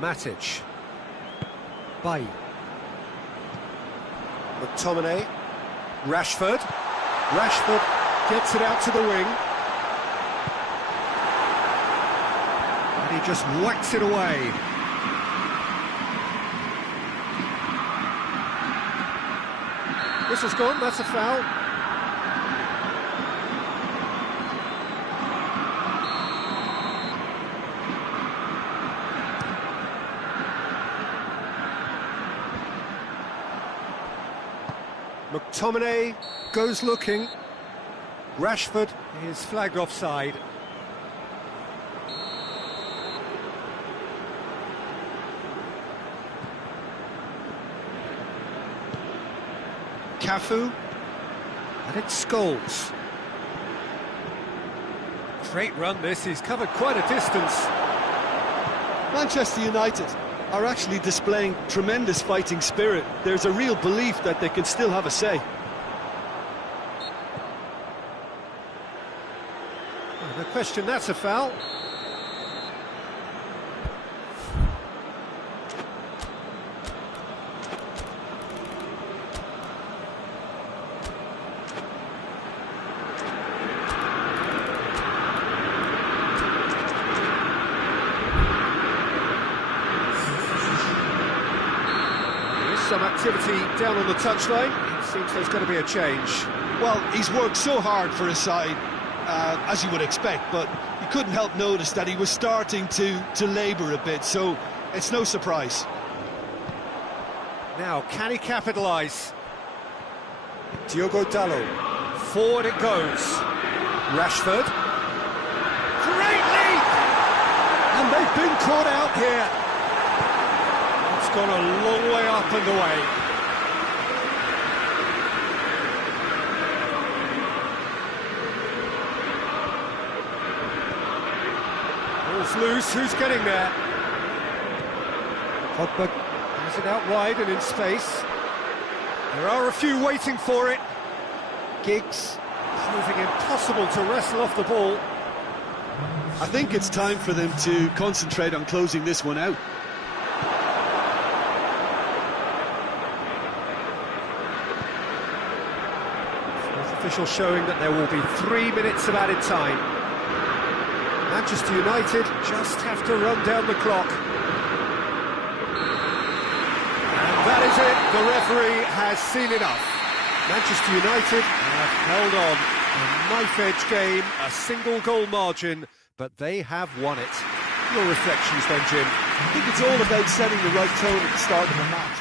Matic. Bailly. McTominay. Rashford. Rashford gets it out to the wing. And he just whacks it away. Whistle's gone, that's a foul. McTominay goes looking. Rashford is flagged offside. Cafu, and it's Scholes. Great run this, he's covered quite a distance. Manchester United are actually displaying tremendous fighting spirit. There's a real belief that they can still have a say. No question, that's a foul. Some activity down on the touchline. It seems there's going to be a change. Well, he's worked so hard for his side, as you would expect, but you couldn't help notice that he was starting to labour a bit, so it's no surprise. Now, can he capitalise? Diogo Dalot. Forward it goes. Rashford. Great leap! And they've been caught out here. It's gone a long way up and away. Ball's loose, who's getting there? Pogba has it out wide and in space. There are a few waiting for it. Giggs proving impossible to wrestle off the ball. I think it's time for them to concentrate on closing this one out. Official showing that there will be 3 minutes of added time. Manchester United just have to run down the clock. And that is it, the referee has seen enough. Manchester United have held on. A knife-edge game, a single-goal margin, but they have won it. Your reflections then, Jim? I think it's all about setting the right tone at the start of a match.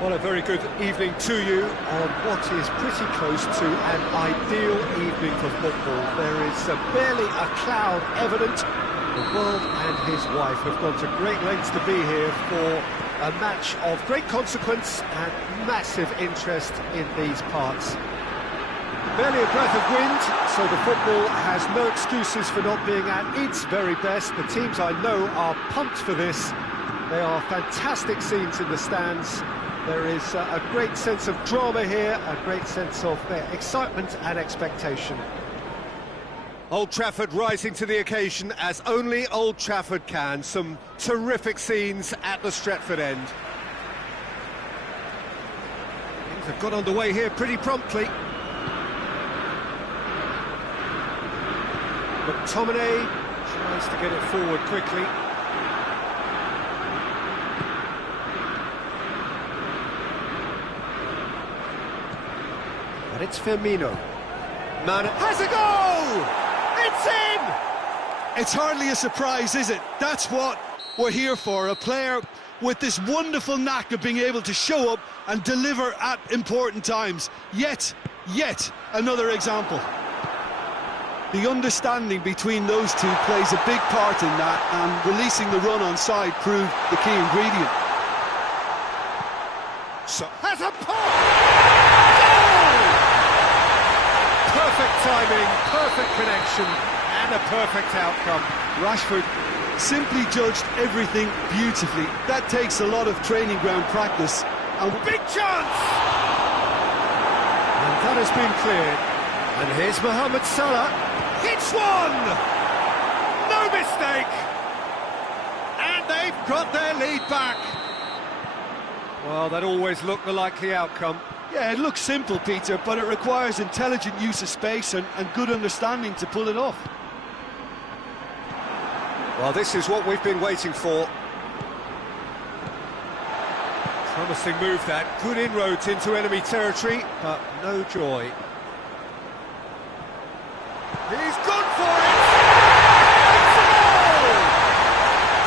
Well, a very good evening to you on what is pretty close to an ideal evening for football. There is barely a cloud evident. The world and his wife have gone to great lengths to be here for a match of great consequence and massive interest in these parts. Barely a breath of wind, so the football has no excuses for not being at its very best. The teams I know are pumped for this. They are fantastic scenes in the stands. There is a great sense of drama here, a great sense of excitement and expectation. Old Trafford rising to the occasion as only Old Trafford can. Some terrific scenes at the Stretford end. Things have got underway here pretty promptly. McTominay tries to get it forward quickly. And it's Firmino. Man has a goal! It's in! It's hardly a surprise, is it? That's what we're here for, a player with this wonderful knack of being able to show up and deliver at important times. Yet another example. The understanding between those two plays a big part in that, and releasing the run on side proved the key ingredient. So has a pop! Perfect timing, perfect connection, and a perfect outcome. Rashford simply judged everything beautifully. That takes a lot of training ground practice. And big chance! And that has been cleared. And here's Mohamed Salah. Hits one! No mistake! And they've got their lead back. Well, that always looked the likely outcome. Yeah, it looks simple, Peter, but it requires intelligent use of space and good understanding to pull it off. Well, this is what we've been waiting for. Promising move that. Good inroads into enemy territory, but no joy. He's gone for it! It's a goal!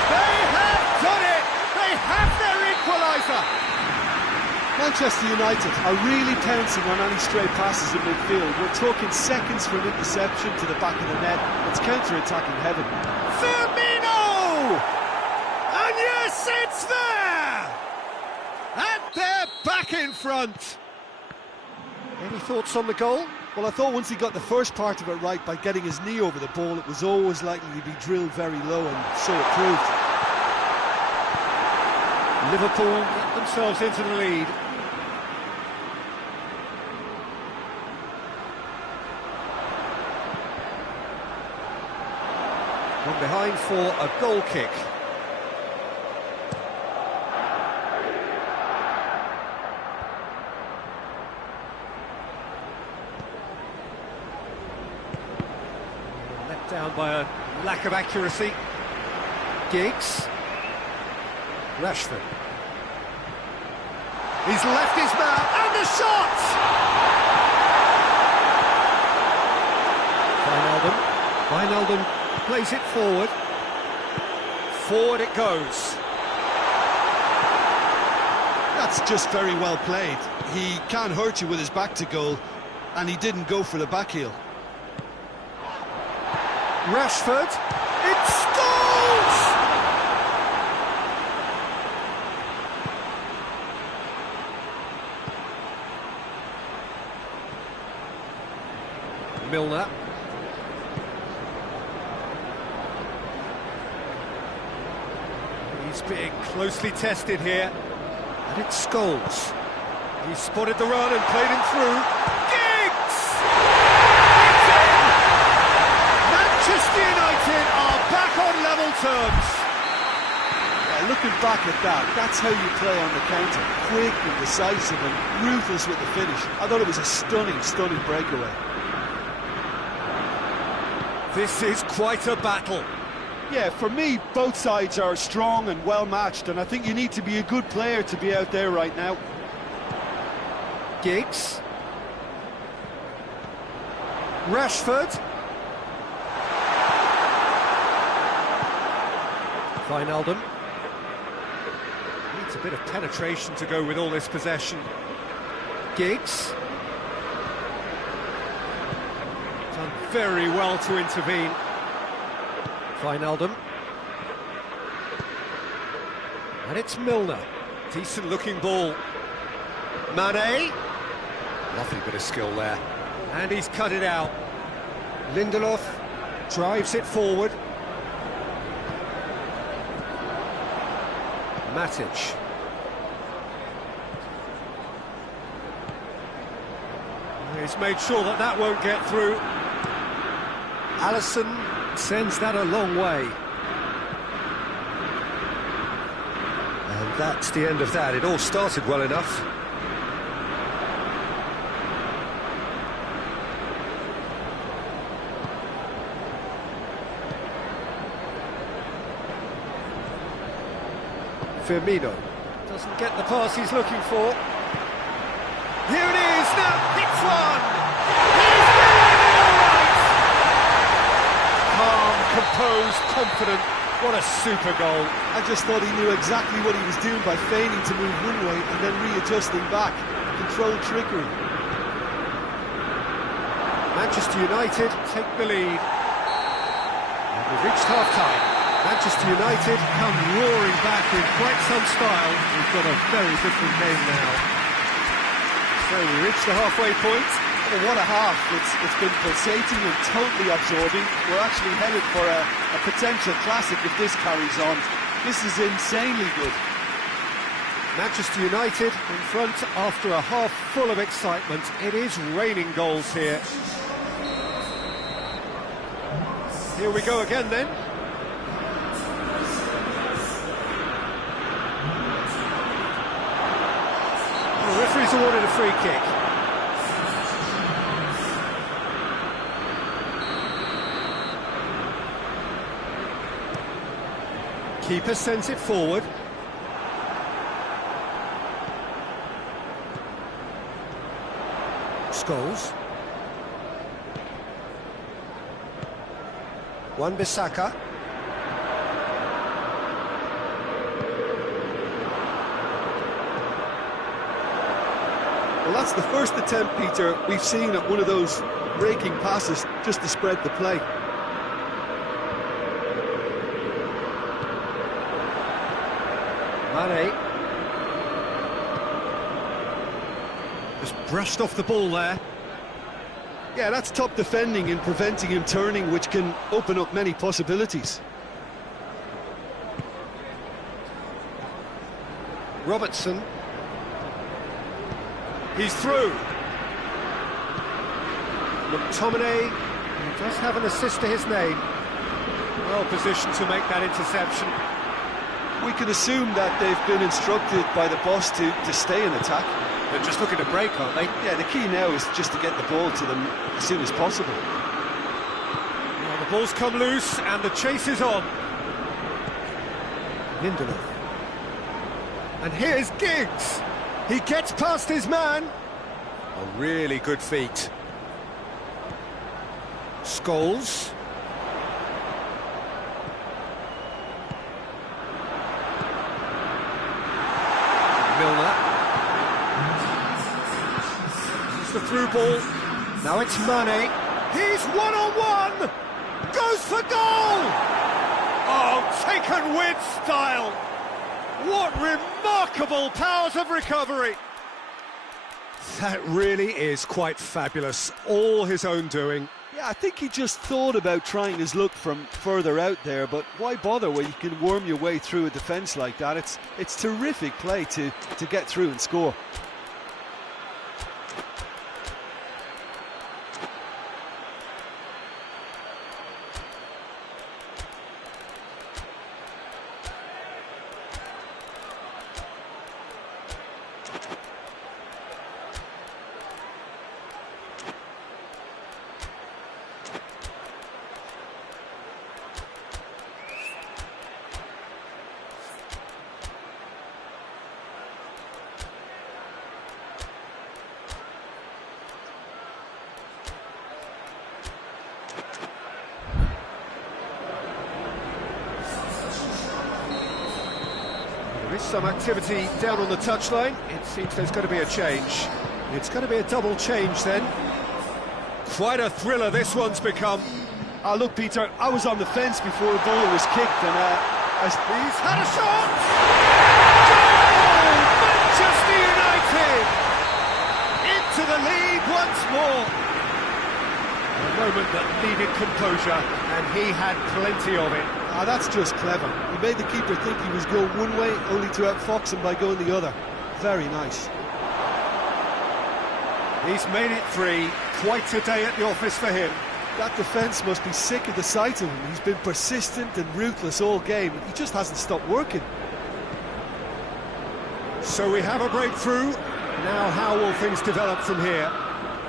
They have done it! They have their equaliser! Manchester United are really pouncing on any stray passes in midfield. We're talking seconds from interception to the back of the net. It's counter-attacking heaven. Firmino! And yes, it's there! And they're back in front! Any thoughts on the goal? Well, I thought once he got the first part of it right by getting his knee over the ball, it was always likely to be drilled very low, and so it proved. Liverpool get themselves into the lead. From behind for a goal kick. Let down by a lack of accuracy. Giggs. Rashford. He's left his man, and the shot! Wijnaldum plays it forward. Forward it goes. That's just very well played. He can't hurt you with his back to goal, and he didn't go for the back heel. Rashford, it scores! Milner. He's being closely tested here, and it's Scholes. He spotted the run and played him through. Giggs! It's in! Manchester United are back on level terms. Yeah, looking back at that, that's how you play on the counter. Quick and decisive and ruthless with the finish. I thought it was a stunning, stunning breakaway. This is quite a battle. Yeah, for me, both sides are strong and well-matched, and I think you need to be a good player to be out there right now. Giggs. Rashford. Wijnaldum. Needs a bit of penetration to go with all this possession. Giggs. Done very well to intervene. Wijnaldum. And it's Milner. Decent looking ball. Mane. Lovely bit of skill there. And he's cut it out. Lindelof drives it forward. Matic. He's made sure that that won't get through. Alisson sends that a long way. And that's the end of that. It all started well enough. Firmino doesn't get the pass he's looking for. Here it is, now hits one! He's doing it all right! Calm, composed, confident, what a super goal. I just thought he knew exactly what he was doing by feigning to move one way and then readjusting back. Controlled trickery. Manchester United take the lead. And we've reached half-time. Manchester United come roaring back in quite some style. We've got a very different game now. So we reached the halfway point. Oh, what a half. It's been pulsating and totally absorbing. We're actually headed for a potential classic if this carries on. This is insanely good. Manchester United in front after a half full of excitement. It is raining goals here. Here we go again then. The referee's awarded a free kick. Keeper sends it forward. Scholes. Wan-Bissaka. Well, that's the first attempt, Peter, we've seen at one of those breaking passes just to spread the play. Mane. Just brushed off the ball there. Yeah, that's top defending and preventing him turning, which can open up many possibilities. Robertson. He's through. McTominay does have an assist to his name. Well positioned to make that interception. We can assume that they've been instructed by the boss to stay in attack. They're just looking to break, aren't they? Yeah, the key now is just to get the ball to them as soon as possible. Well, the ball's come loose and the chase is on. Lindelof. And here's Giggs. He gets past his man. A really good feat. Scholes. Milner. It's the through ball. Now it's Mane. He's one-on-one. Goes for goal. Oh, taken with style. What remarkable powers of recovery! That really is quite fabulous. All his own doing. Yeah, I think he just thought about trying his luck from further out there, but why bother when you can worm your way through a defence like that? It's terrific play to get through and score. There is some activity down on the touchline. It seems there's going to be a change. It's going to be a double change then. Quite a thriller this one's become. Look, Peter, I was on the fence before the ball was kicked, and he's had a shot! Goal! Manchester United! Into the lead once more. A moment that needed composure, and he had plenty of it. That's just clever. He made the keeper think he was going one way, only to outfox him by going the other. Very nice. He's made it three. Quite a day at the office for him. That defence must be sick of the sight of him. He's been persistent and ruthless all game. He just hasn't stopped working. So we have a breakthrough. Now how will things develop from here?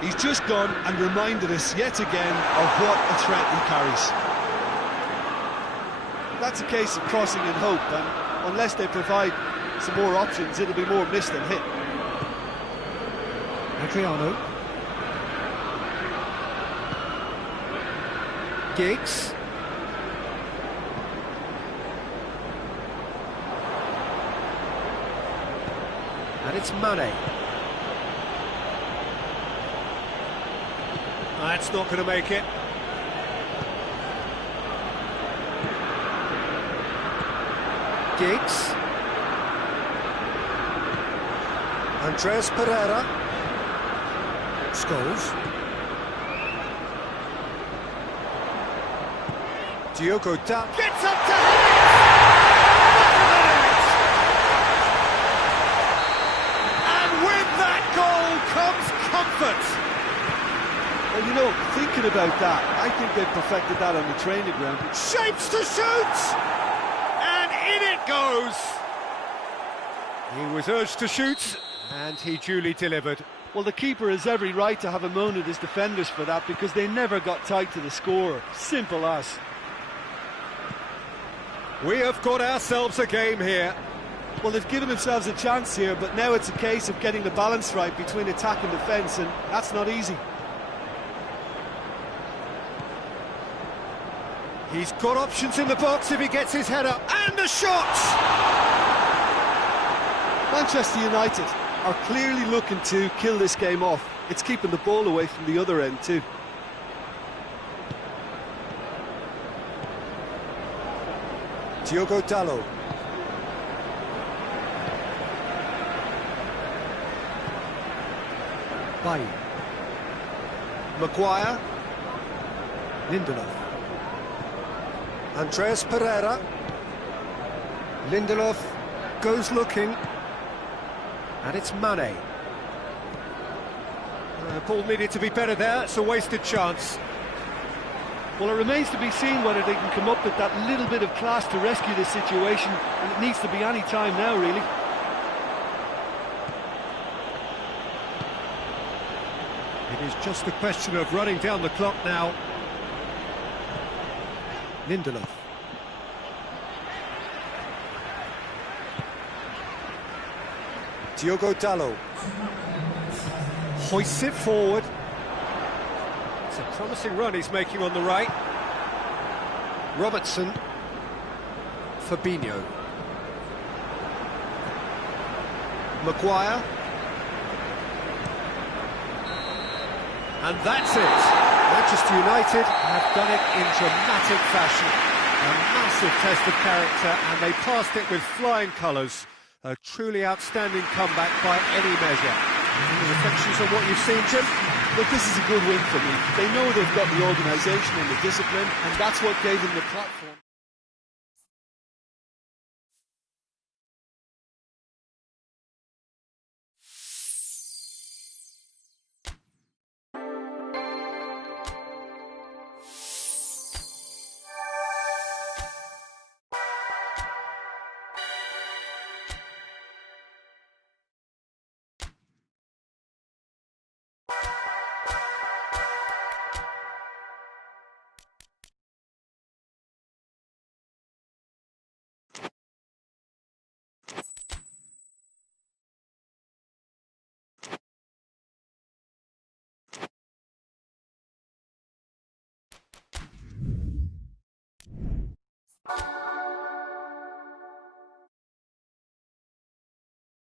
He's just gone and reminded us yet again of what a threat he carries. That's a case of crossing in hope, and unless they provide some more options, it'll be more miss than hit. Adriano. Giggs. And it's Mane. That's not going to make it. Giggs. Andreas Pereira. Scholes. Diogo Dalot gets up to it! And with that goal comes comfort. Well, you know, thinking about that, I think they've perfected that on the training ground. Shapes to shoot! And in it goes! He was urged to shoot, And he duly delivered. Well, the keeper has every right to have a moan at his defenders for that, because they never got tight to the score. Simple as. We have got ourselves a game here. Well, they've given themselves a chance here, but now it's a case of getting the balance right between attack and defence, and that's not easy. He's got options in the box if he gets his head up, and the shot! Manchester United are clearly looking to kill this game off. It's keeping the ball away from the other end too. Diogo Dalot. Bailly. Maguire. Lindelof. Andreas Pereira. Lindelof goes looking. And it's Mane. Ball needed to be better there, it's a wasted chance. Well, it remains to be seen whether they can come up with that little bit of class to rescue this situation, and it needs to be any time now, really. It is just a question of running down the clock now. Lindelof. Diogo Dalot. Hoists it forward. It's a promising run he's making on the right. Robertson. Fabinho. Maguire. And that's it. Manchester United have done it in dramatic fashion. A massive test of character, and they passed it with flying colours. A truly outstanding comeback by any measure. Any reflections on what you've seen, Jim? Look, this is a good win for me. They know they've got the organisation and the discipline, and that's what gave them the platform.